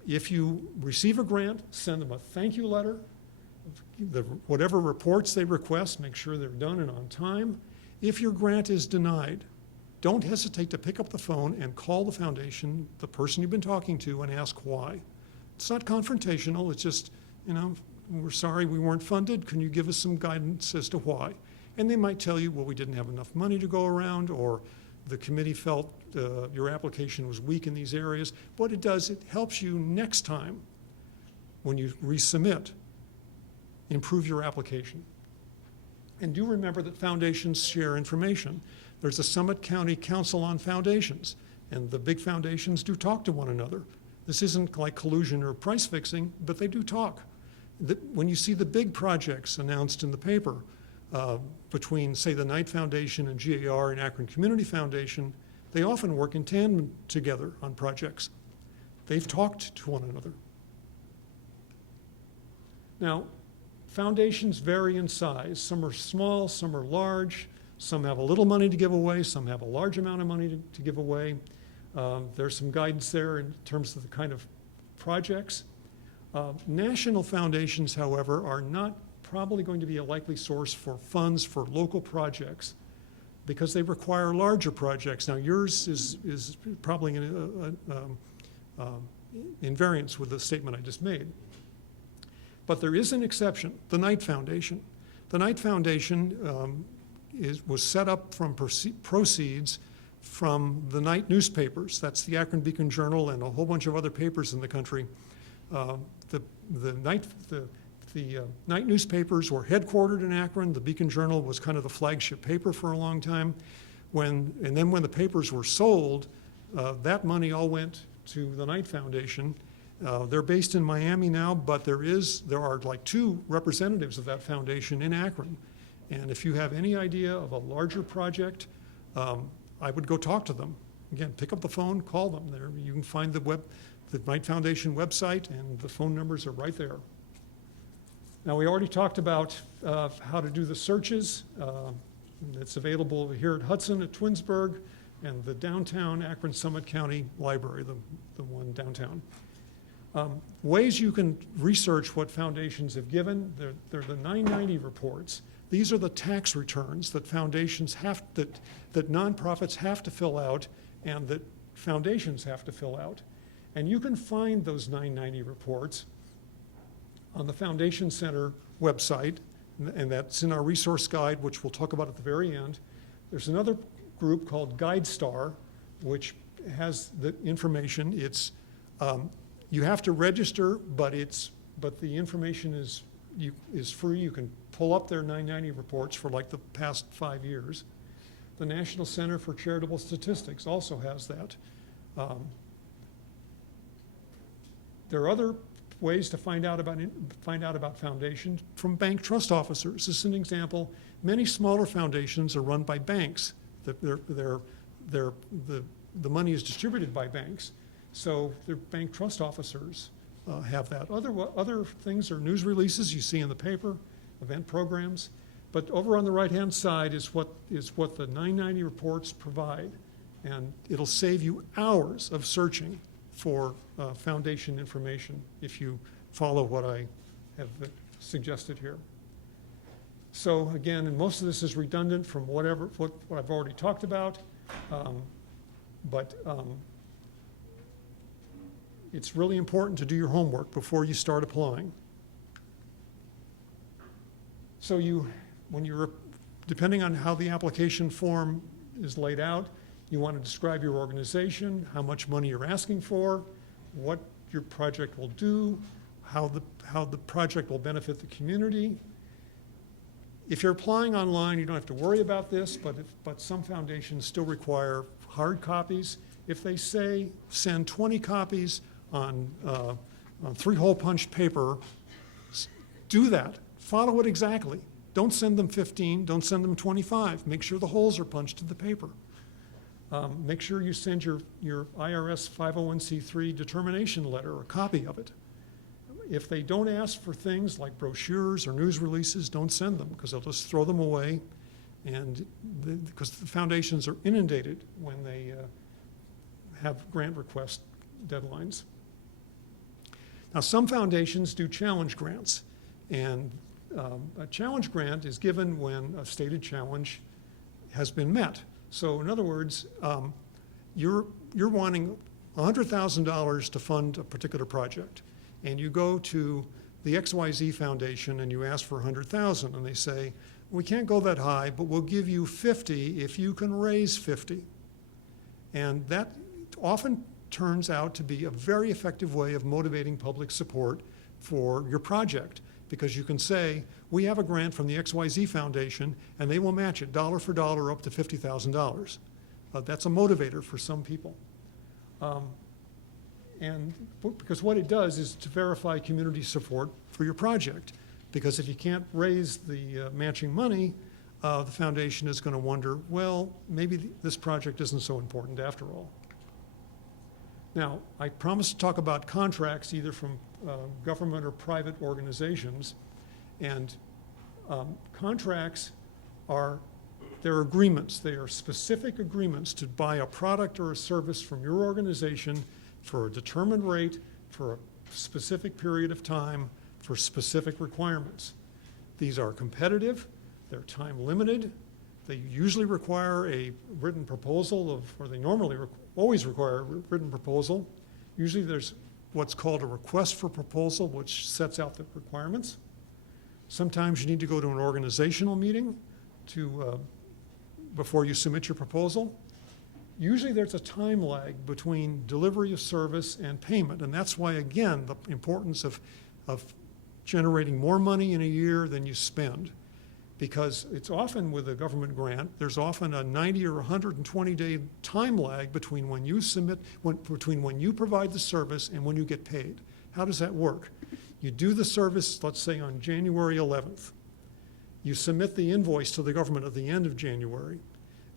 If you receive a grant, send them a thank you letter. Whatever reports they request, make sure they're done and on time. If your grant is denied, don't hesitate to pick up the phone and call the foundation, the person you've been talking to, and ask why. It's not confrontational, it's just, we're sorry we weren't funded. Can you give us some guidance as to why? And they might tell you, well, we didn't have enough money to go around, or the committee felt your application was weak in these areas. What it does, it helps you next time when you resubmit, improve your application. And do remember that foundations share information. There's a Summit County Council on Foundations, and the big foundations do talk to one another. This isn't like collusion or price fixing, but they do talk. When you see the big projects announced in the paper, between, say, the Knight Foundation and GAR and Akron Community Foundation, they often work in tandem together on projects. They've talked to one another. Now, foundations vary in size. Some are small, some are large, some have a little money to give away, some have a large amount of money to give away. There's some guidance there in terms of the kind of projects. National foundations, however, are not probably going to be a likely source for funds for local projects because they require larger projects. Now, yours is probably in variance with the statement I just made. But there is an exception, the Knight Foundation. The Knight Foundation was set up from proceeds from the night newspapers. That's the Akron Beacon Journal and a whole bunch of other papers in the country. The night newspapers were headquartered in Akron. The Beacon Journal was kind of the flagship paper for a long time. And then when the papers were sold, that money all went to the Knight Foundation. They're based in Miami now, but there are like 2 representatives of that foundation in Akron. And if you have any idea of a larger project, I would go talk to them. Again, pick up the phone, call them. There, you can find the Knight Foundation website, and the phone numbers are right there. Now, we already talked about how to do the searches. It's available here at Hudson, at Twinsburg, and the downtown Akron Summit County Library, the one downtown. Ways you can research what foundations have given, they're the 990 reports. These are the tax returns that foundations that nonprofits have to fill out and that foundations have to fill out. And you can find those 990 reports on the Foundation Center website, and that's in our resource guide, which we'll talk about at the very end. There's another group called GuideStar, which has the information. It's you have to register, but the information is free. You can pull up their 990 reports for like the past 5 years. The National Center for Charitable Statistics also has that. There are other ways to find out about foundations from bank trust officers. This is an example. Many smaller foundations are run by banks. The money is distributed by banks, so their bank trust officers have that. Other things are news releases you see in the paper, event programs, but over on the right-hand side is what the 990 reports provide, and it'll save you hours of searching for foundation information if you follow what I have suggested here. So again, and most of this is redundant from what I've already talked about, but it's really important to do your homework before you start applying. So depending on how the application form is laid out, you want to describe your organization, how much money you're asking for, what your project will do, how the project will benefit the community. If you're applying online, you don't have to worry about this, but some foundations still require hard copies. If they say send 20 copies on 3-hole punched paper, do that. Follow it exactly. Don't send them 15, don't send them 25. Make sure the holes are punched in the paper. Make sure you send your IRS 501c3 determination letter, a copy of it. If they don't ask for things like brochures or news releases, don't send them, because they'll just throw them away, and because the foundations are inundated when they have grant request deadlines. Now, some foundations do challenge grants, and a challenge grant is given when a stated challenge has been met. So in other words, you're wanting $100,000 to fund a particular project, and you go to the XYZ Foundation and you ask for $100,000, and they say, we can't go that high, but we'll give you 50 if you can raise 50. And that often turns out to be a very effective way of motivating public support for your project, because you can say, we have a grant from the XYZ Foundation, and they will match it dollar for dollar up to $50,000. That's a motivator for some people. And because what it does is to verify community support for your project. Because if you can't raise the matching money, the foundation is going to wonder, well, maybe this project isn't so important after all. Now, I promised to talk about contracts either from government or private organizations. And contracts they're agreements. They are specific agreements to buy a product or a service from your organization for a determined rate, for a specific period of time, for specific requirements. These are competitive, they're time limited, they usually require a written proposal or they normally always require a written proposal. Usually there's what's called a request for proposal, which sets out the requirements. Sometimes you need to go to an organizational meeting to before you submit your proposal. Usually there's a time lag between delivery of service and payment, and that's why, again, the importance of generating more money in a year than you spend. Because it's often with a government grant, there's often a 90 or 120-day time lag between when you between when you provide the service and when you get paid. How does that work? You do the service, let's say on January 11th. You submit the invoice to the government at the end of January.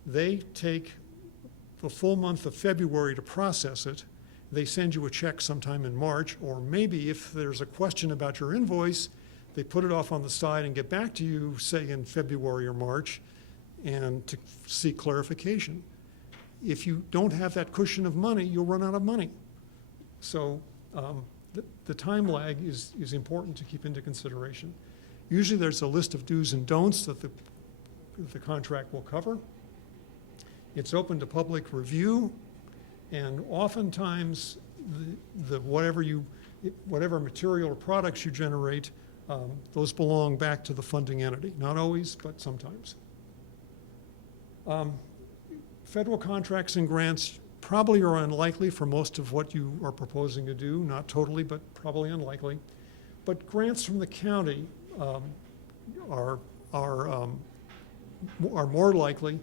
They take the full month of February to process it. They send you a check sometime in March, or maybe if there's a question about your invoice, they put it off on the side and get back to you, say in February or March, and to seek clarification. If you don't have that cushion of money, you'll run out of money. So the time lag is important to keep into consideration. Usually there's a list of do's and don'ts that the contract will cover. It's open to public review, and oftentimes whatever material or products you generate, those belong back to the funding entity. Not always, but sometimes. Federal contracts and grants probably are unlikely for most of what you are proposing to do. Not totally, but probably unlikely. But grants from the county are more likely.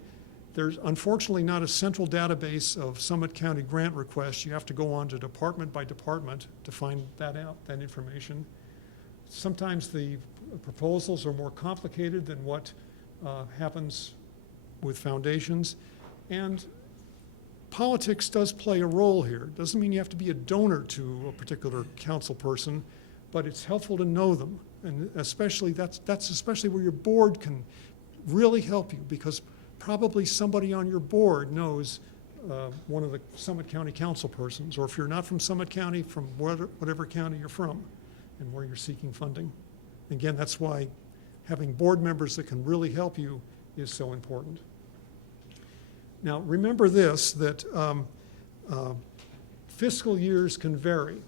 There's unfortunately not a central database of Summit County grant requests. You have to go on to department by department to find that information. Sometimes the proposals are more complicated than what happens with foundations. And politics does play a role here. It doesn't mean you have to be a donor to a particular council person, but it's helpful to know them. And especially, that's especially where your board can really help you, because probably somebody on your board knows one of the Summit County council persons, or if you're not from Summit County, from whatever county you're from and where you're seeking funding. Again, that's why having board members that can really help you is so important. Now, remember this, that fiscal years can vary.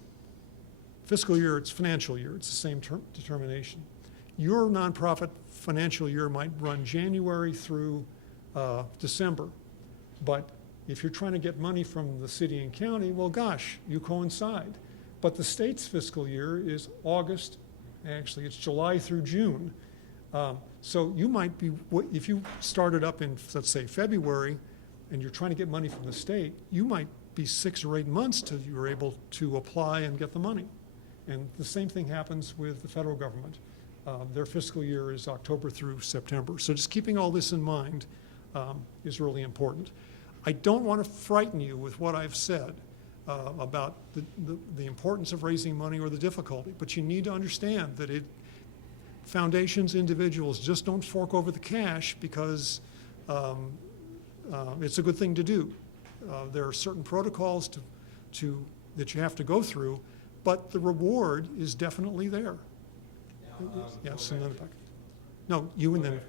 Fiscal year, it's financial year, it's the same determination. Your nonprofit financial year might run January through December, but if you're trying to get money from the city and county, well, gosh, you coincide. But the state's fiscal year is August, actually it's July through June. So you might be, if you started up in, let's say, February, and you're trying to get money from the state, you might be 6 or 8 months till you're able to apply and get the money. And the same thing happens with the federal government. Their fiscal year is October through September. So just keeping all this in mind is really important. I don't want to frighten you with what I've said about the importance of raising money or the difficulty, but you need to understand that foundations, individuals just don't fork over the cash because it's a good thing to do. There are certain protocols that you have to go through, but the reward is definitely there. Yes, and then back. No, you and then.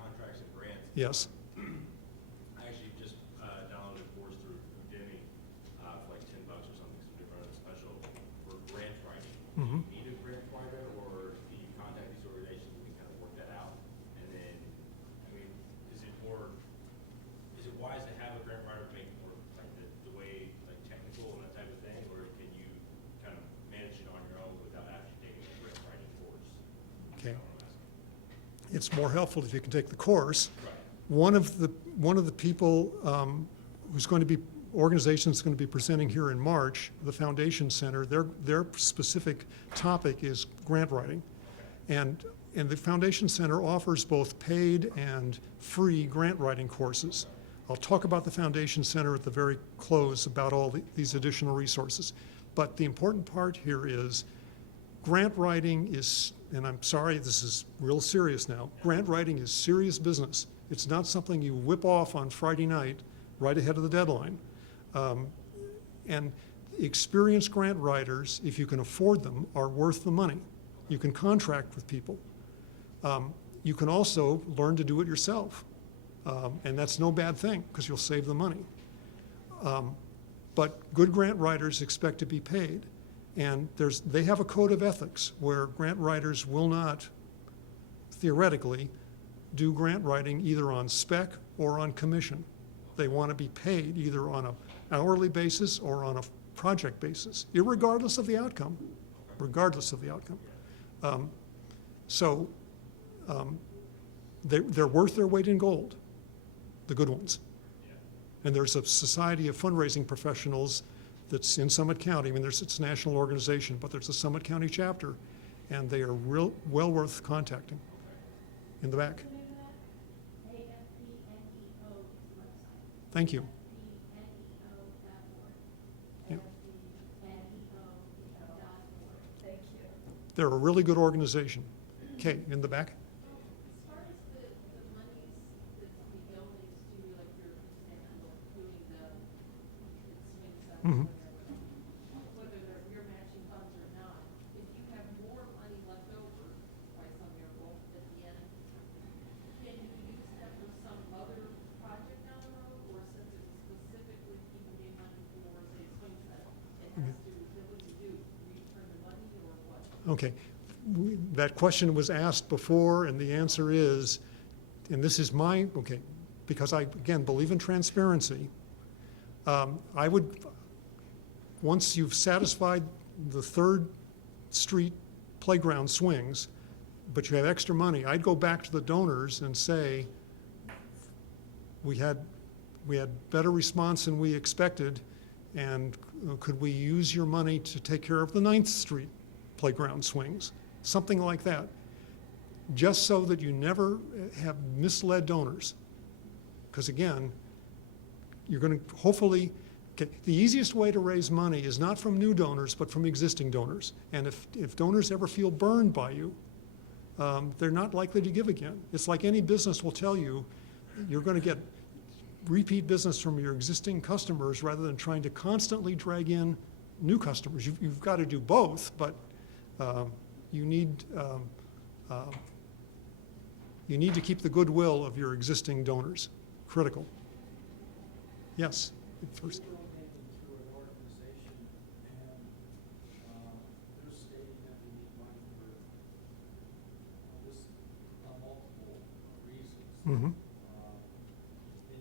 Contracts and grants. Yes. I actually just downloaded a course through Udemy for like $10 or something, so they're running a special for grant writing. Mm-hmm. Do you need a grant writer, or do you contact these organizations and kind of work that out? And then, I mean, is it wise to have a grant writer make it more like the way, like technical and that type of thing, or can you kind of manage it on your own without actually taking a grant writing course? Okay. It's more helpful if you can take the course. Right. One of the people who's going to be, organization that's going to be presenting here in March, the Foundation Center, their specific topic is grant writing. And the Foundation Center offers both paid and free grant writing courses. I'll talk about the Foundation Center at the very close about all these additional resources. But the important part here is grant writing is, and I'm sorry, this is real serious now, grant writing is serious business. It's not something you whip off on Friday night right ahead of the deadline. And experienced grant writers, if you can afford them, are worth the money. You can contract with people. You can also learn to do it yourself. And that's no bad thing, because you'll save the money. But good grant writers expect to be paid. And they have a code of ethics where grant writers will not, theoretically, do grant writing either on spec or on commission. They want to be paid either on an hourly basis or on a project basis, irregardless of the outcome, regardless of the outcome. So they're worth their weight in gold, the good ones. And there's a society of fundraising professionals that's in Summit County. I mean, it's a national organization, but there's a Summit County chapter, and they are well worth contacting. In the back. Thank you. Yeah. They're a really good organization. Okay, in the back. As far as the monies that the buildings do, like your example, including the swing set, Mhm. whether they're your matching funds or not, if you have more money left over by some miracle at the end, can you use that for some other project down the road, or since it's specifically keeping the money for, say, swing set, it has to, what do you do? Return the money or what? Okay. That question was asked before, and the answer is, and this is okay, because I, again, believe in transparency, I would, once you've satisfied the 3rd Street playground swings, but you have extra money, I'd go back to the donors and say, we had better response than we expected, and could we use your money to take care of the 9th Street playground swings? Something like that, just so that you never have misled donors. Because again, you're going to hopefully, okay, the easiest way to raise money is not from new donors, but from existing donors. And if donors ever feel burned by you, they're not likely to give again. It's like any business will tell you, you're going to get repeat business from your existing customers rather than trying to constantly drag in new customers. You've got to do both, but you need to keep the goodwill of your existing donors. Critical. Yes. First. Through an organization, and they're stating that they need money for this multiple reasons. Mm-hmm. And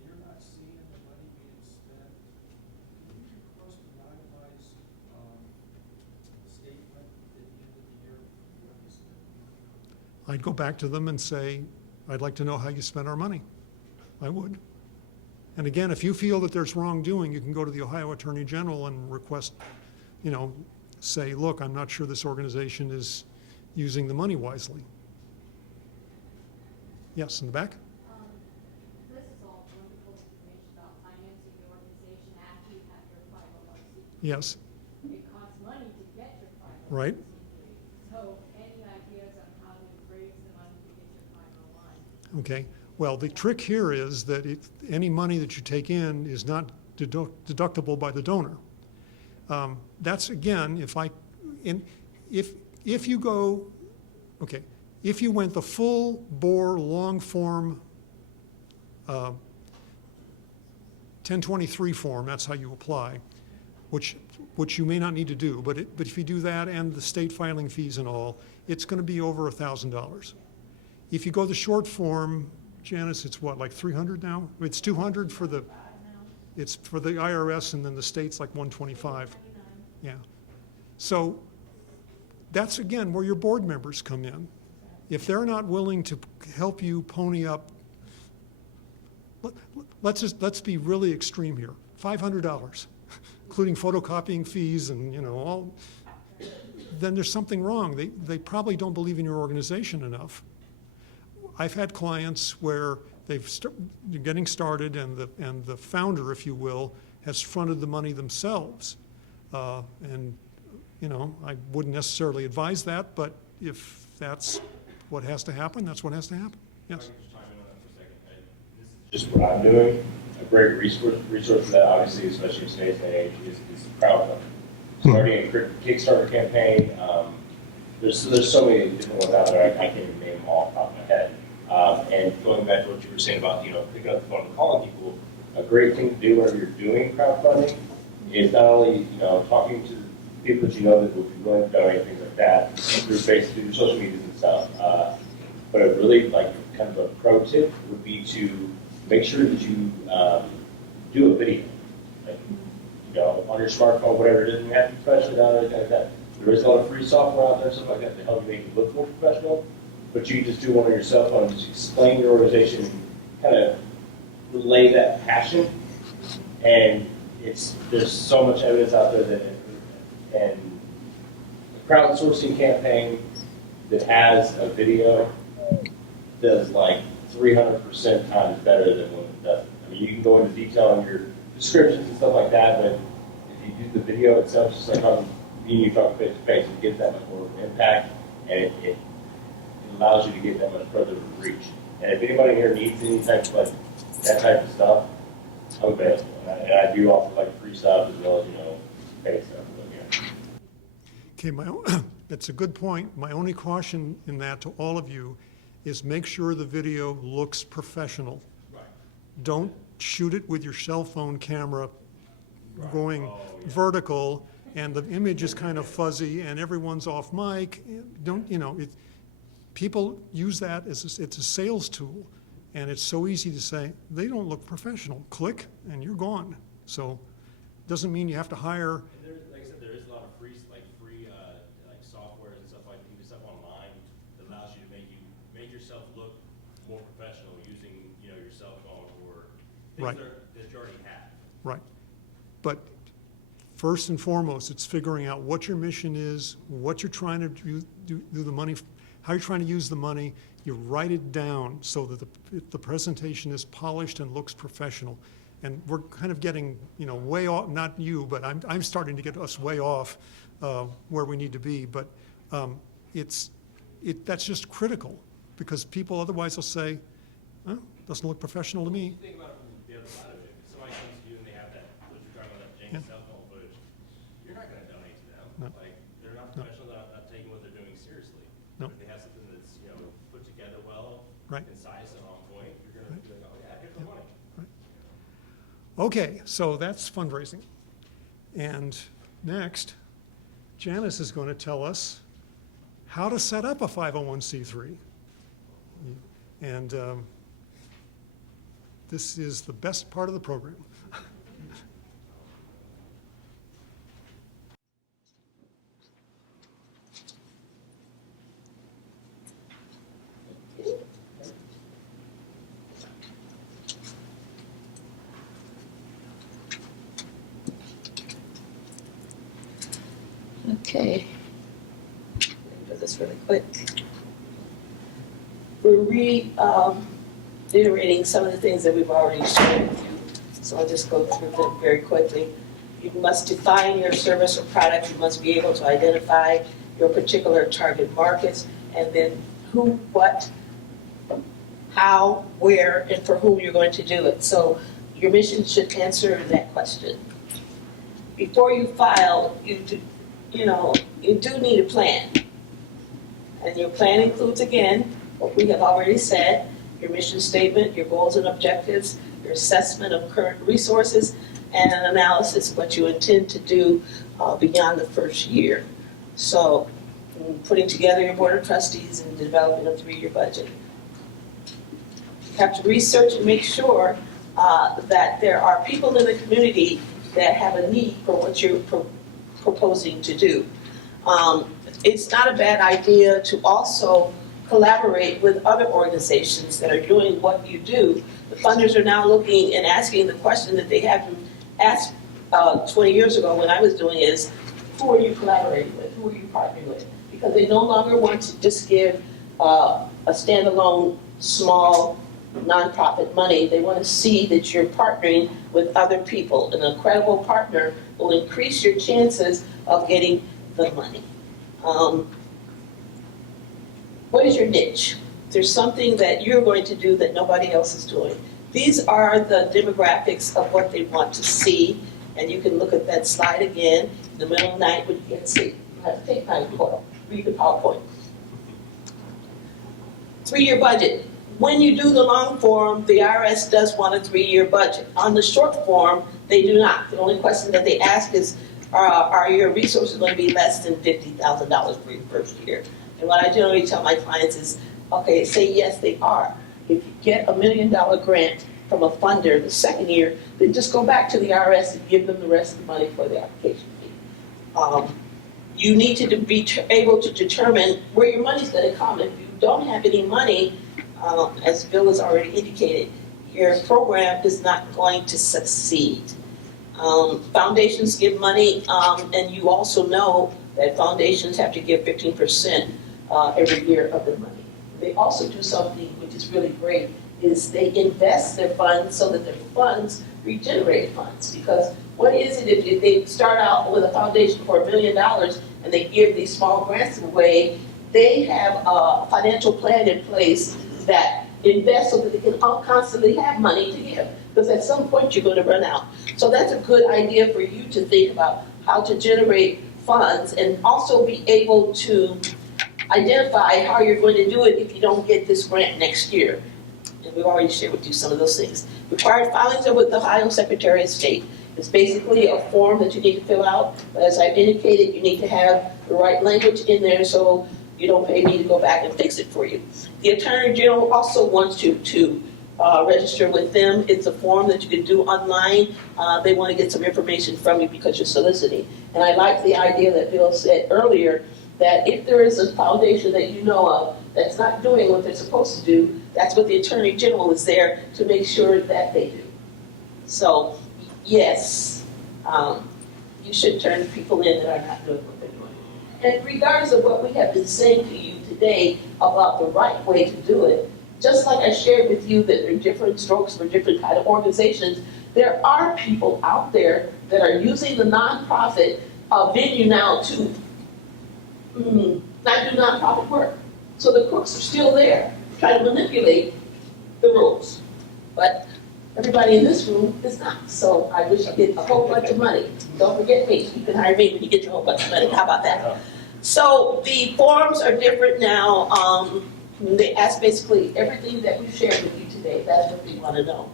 you're not seeing the money being spent. Can you request an itemized statement at the end of the year for what you spent? I'd go back to them and say, I'd like to know how you spent our money. I would. And again, if you feel that there's wrongdoing, you can go to the Ohio Attorney General and request, say, look, I'm not sure this organization is using the money wisely. Yes, in the back? This is all wonderful information about financing the organization after you have your 501c3. Yes. It costs money to get your 501c3. Right. So any ideas on how to raise the money to get your 501? Okay. Well, the trick here is that any money that you take in is not deductible by the donor. That's again, if you go, okay, if you went the full bore long form 1023 form, that's how you apply, which you may not need to do, but if you do that and the state filing fees and all, it's going to be over $1,000. If you go the short form, Janice, it's what, like 300 now? It's 200 for the, it's for the IRS, and then the state's like 125. Yeah. So that's, again, where your board members come in. If they're not willing to help you pony up, let's be really extreme here, $500, including photocopying fees and, all, then there's something wrong. They probably don't believe in your organization enough. I've had clients where they're getting started, and the founder, if you will, has fronted the money themselves. And I wouldn't necessarily advise that, but if that's what has to happen, that's what has to happen. Yes. Just what I'm doing. A great resource for that, obviously, especially in today's day and age, is crowdfunding. Starting a Kickstarter campaign. There's so many different ones out there. I can't even name them all off the top of my head. And going back to what you were saying about picking up the phone and calling people, a great thing to do whenever you're doing crowdfunding is not only talking to people that that will be willing to donate, things like that, through Facebook, through social medias and stuff. But a really kind of a pro tip would be to make sure that you do a video. Like, on your smartphone, whatever it is, you have to be professional down there, anything like that. There is a lot of free software out there, stuff like that, to help you make it look more professional. But you can just do one on your cell phone, just explain your organization, and kind of relay that passion. And there's so much evidence out there that, and the crowdsourcing campaign that has a video does like 300% times better than one that doesn't. I mean, you can go into detail on your descriptions and stuff like that, but if you do the video itself, just like on me and you talk face to face, it gets that much more impact, and it allows you to get that much further reach. And if anybody here needs any type of like that type of stuff, I'm available. And I do offer like free stuff as well as paid stuff. But, yeah. Okay, that's a good point. My only caution in that to all of you is make sure the video looks professional. Right. Don't shoot it with your cell phone camera going vertical and the image is kind of fuzzy and everyone's off mic. People use that as it's a sales tool, and it's so easy to say, they don't look professional. Click, and you're gone. So doesn't mean you have to hire. And like I said, there is a lot of free software and stuff like even stuff online that allows you to make yourself look more professional using your cell phone or things Right. that you already have. Right. But first and foremost, it's figuring out what your mission is, what you're trying to do the money, how you're trying to use the money. You write it down so that the presentation is polished and looks professional. And we're kind of getting, way off, not you, but I'm starting to get us way off where we need to be. But that's just critical, because people otherwise will say, doesn't look professional to me. Think about it from the other side of it. If somebody comes to you and they have what you're talking about, that James cell phone footage, you're not going to donate to them. No. Like, they're not professional, they're not taking what they're doing seriously. No. If they have something that's, put together well, Right. concise and on point, you're going to be like, oh yeah, here's the money. Okay, so that's fundraising. And next, Janice is going to tell us how to set up a 501c3. And this is the best part of the program. Okay. Let me do this really quick. We're reiterating some of the things that we've already shared with you, so I'll just go through them very quickly. You must define your service or product. You must be able to identify your particular target markets, and then who, what, how, where, and for whom you're going to do it. So your mission should answer that question. Before you file, you do need a plan. And your plan includes, again, what we have already said, your mission statement, your goals and objectives, your assessment of current resources, and an analysis of what you intend to do beyond the first year. So, putting together your board of trustees and developing a 3-year budget. You have to research and make sure that there are people in the community that have a need for what you're proposing to do. It's not a bad idea to also collaborate with other organizations that are doing what you do. The funders are now looking and asking the question that they haven't asked 20 years ago when I was doing is, who are you collaborating with? Who are you partnering with? Because they no longer want to just give a standalone, small, nonprofit money. They want to see that you're partnering with other people. An incredible partner will increase your chances of getting the money. What is your niche? There's something that you're going to do that nobody else is doing. These are the demographics of what they want to see, and you can look at that slide again in the middle of the night when you can't see. You have to take my report, read the PowerPoint. 3-year budget. When you do the long form, the IRS does want a 3-year budget. On the short form, they do not. The only question that they ask is, are your resources going to be less than $50,000 for your first year? And what I generally tell my clients is, okay, say yes, they are. If you get $1 million grant from a funder the second year, then just go back to the IRS and give them the rest of the money for the application fee. You need to be able to determine where your money's gonna come. If you don't have any money, as Bill has already indicated, your program is not going to succeed. Foundations give money, and you also know that foundations have to give 15% every year of their money. They also do something which is really great, is they invest their funds so that their funds regenerate funds. Because what is it if they start out with a foundation for $1 million and they give these small grants away? They have a financial plan in place that invests so that they can constantly have money to give. Because at some point you're going to run out. So that's a good idea for you to think about how to generate funds and also be able to identify how you're going to do it if you don't get this grant next year. And we've already shared with you some of those things. Required filings are with the Ohio Secretary of State. It's basically a form that you need to fill out. But as I've indicated, you need to have the right language in there so you don't pay me to go back and fix it for you. The Attorney General also wants you to register with them. It's a form that you can do online. They want to get some information from you because you're soliciting. And I like the idea that Bill said earlier, that if there is a foundation that you know of that's not doing what they're supposed to do, that's what the Attorney General is there to make sure that they do. So, yes, you should turn people in that are not doing what they're doing. And regardless of what we have been saying to you today about the right way to do it, just like I shared with you that there are different strokes for different kind of organizations, there are people out there that are using the nonprofit venue now to not do nonprofit work. So the crooks are still there, trying to manipulate the rules. But everybody in this room is not. So I wish you get a whole bunch of money. Don't forget me. You can hire me when you get your whole bunch of money. How about that? So the forms are different now. They ask basically everything that we've shared with you today. That's what they want to know.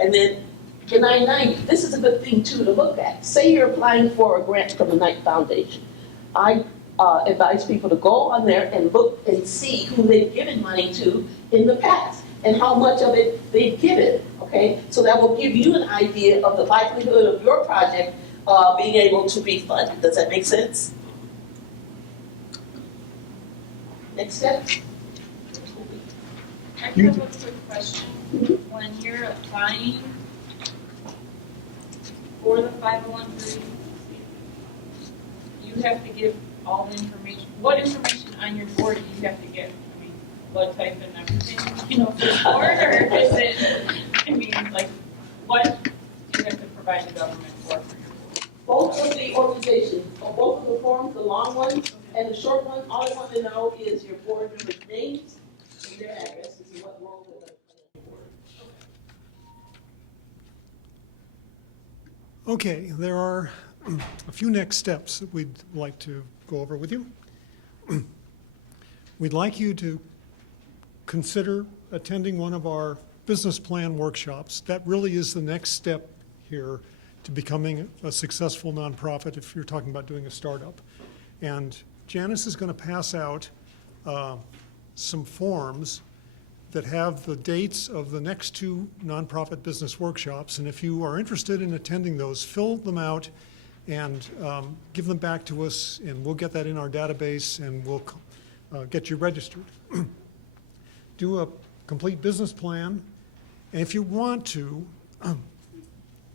And then the 990, this is a good thing too to look at. Say you're applying for a grant from the Knight Foundation. I advise people to go on there and look and see who they've given money to in the past and how much of it they've given, okay? So that will give you an idea of the likelihood of your project being able to be funded. Does that make sense? Next step? I have a quick question. When you're applying for the 501(c), you have to give all the information. What information on your board do you have to give? I mean, blood type and everything, you know, for the board, or is it, I mean, like, what do you have to provide the government for your board? Both of the organizations, or both of the forms, the long one and the short one, all I want to know is your board members' names and their addresses and what role they're going to play on the board. Okay, there are a few next steps that we'd like to go over with you. We'd like you to consider attending one of our business plan workshops. That really is the next step here to becoming a successful nonprofit if you're talking about doing a startup. And Janice is going to pass out some forms that have the dates of the next two nonprofit business workshops. And if you are interested in attending those, fill them out and give them back to us, and we'll get that in our database and we'll get you registered. Do a complete business plan, and if you want to,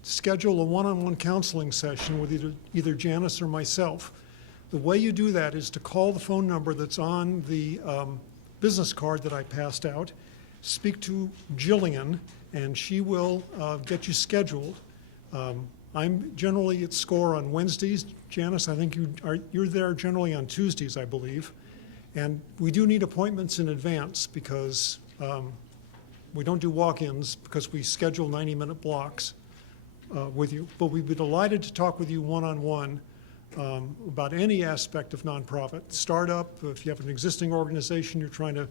schedule a one-on-one counseling session with either Janice or myself. The way you do that is to call the phone number that's on the business card that I passed out, speak to Jillian, and she will get you scheduled. I'm generally at SCORE on Wednesdays. Janice, I think you're there generally on Tuesdays, I believe. And we do need appointments in advance because we don't do walk-ins because we schedule 90-minute blocks with you. But we'd be delighted to talk with you one-on-one about any aspect of nonprofit. Startup, if you have an existing organization you're trying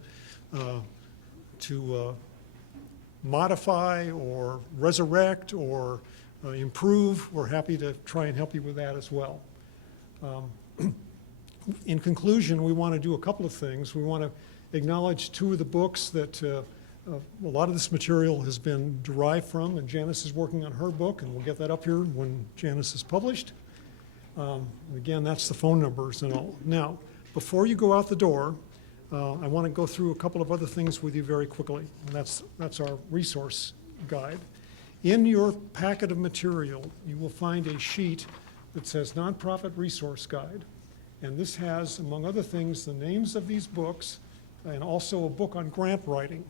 to modify or resurrect or improve, we're happy to try and help you with that as well. In conclusion, we want to do a couple of things. We want to acknowledge two of the books that a lot of this material has been derived from, and Janice is working on her book, and we'll get that up here when Janice is published. Again, that's the phone numbers and all. Now, before you go out the door, I want to go through a couple of other things with you very quickly, and that's our resource guide. In your packet of material, you will find a sheet that says Nonprofit Resource Guide. And this has, among other things, the names of these books and also a book on grant writing,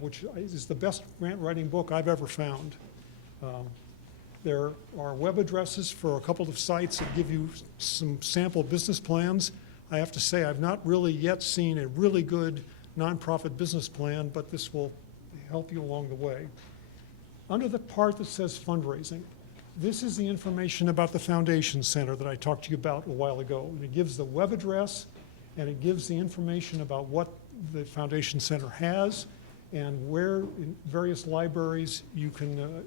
which is the best grant writing book I've ever found. There are web addresses for a couple of sites that give you some sample business plans. I have to say, I've not really yet seen a really good nonprofit business plan, but this will help you along the way. Under the part that says fundraising, this is the information about the Foundation Center that I talked to you about a while ago. And it gives the web address, and it gives the information about what the Foundation Center has and where in various libraries you can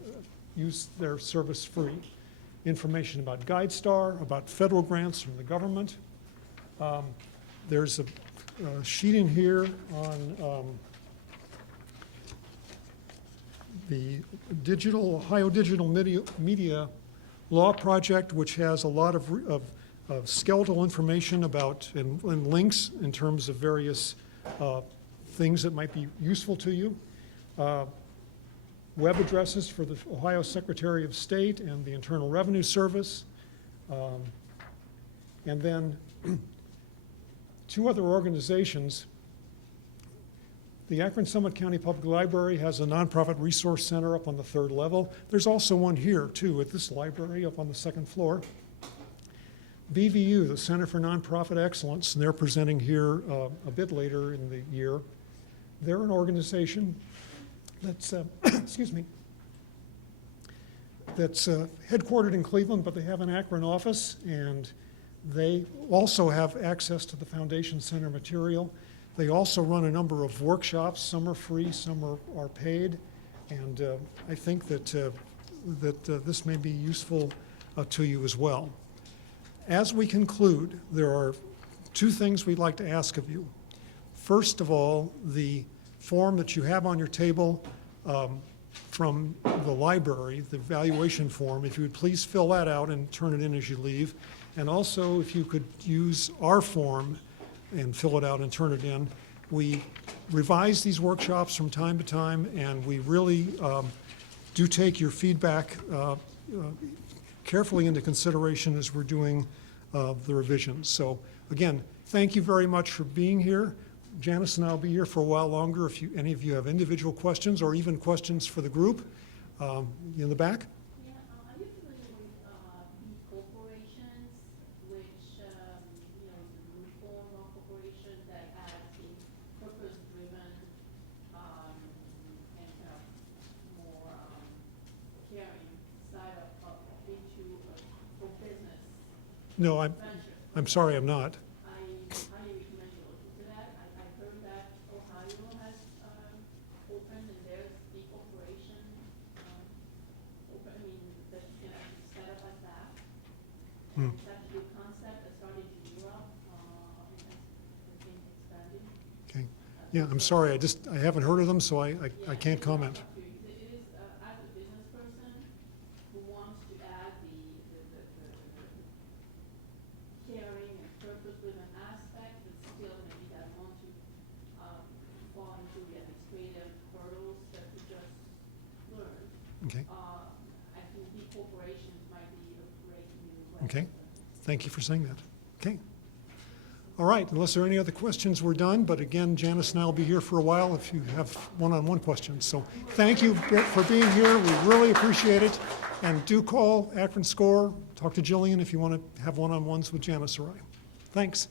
use their service free. Information about GuideStar, about federal grants from the government. There's a sheet in here on the Ohio Digital Media Law Project, which has a lot of skeletal information about and links in terms of various things that might be useful to you. Web addresses for the Ohio Secretary of State and the Internal Revenue Service. And then two other organizations. The Akron Summit County Public Library has a nonprofit resource center up on the 3rd level. There's also one here, too, at this library up on the 2nd floor. BVU, the Center for Nonprofit Excellence, and they're presenting here a bit later in the year. They're an organization that's, excuse me, that's headquartered in Cleveland, but they have an Akron office, and they also have access to the Foundation Center material. They also run a number of workshops. Some are free, some are paid, and I think that this may be useful to you as well. As we conclude, there are two things we'd like to ask of you. First of all, the form that you have on your table from the library, the evaluation form, if you would please fill that out and turn it in as you leave. And also, if you could use our form and fill it out and turn it in. We revise these workshops from time to time, and we really do take your feedback carefully into consideration as we're doing the revisions. So again, thank you very much for being here. Janice and I will be here for a while longer if any of you have individual questions or even questions for the group. In the back? Yeah, are you familiar with B corporations, which, you know, is a new form of corporation that has a purpose-driven and kind of more caring side of into for business No, venture? I'm sorry, I'm not. I highly recommend you look into that. I heard that Ohio has opened and there's B corporation open, I mean, that can actually set up like that. Hmm. It's actually a concept that started in Europe and has been expanded. Okay. Yeah, I'm sorry, I haven't heard of them, so I can't comment. It is, as a business person who wants to add the caring and purpose-driven aspect, but still maybe that want to fall into the administrative hurdles that we just learned. Okay. I think B corporations might be a great new way. Okay. Thank you for saying that. Okay. All right, unless there are any other questions, we're done. But again, Janice and I will be here for a while if you have one-on-one questions. So thank you for being here. We really appreciate it. And do call Akron SCORE. Talk to Jillian if you want to have one-on-ones with Janice or I. Thanks.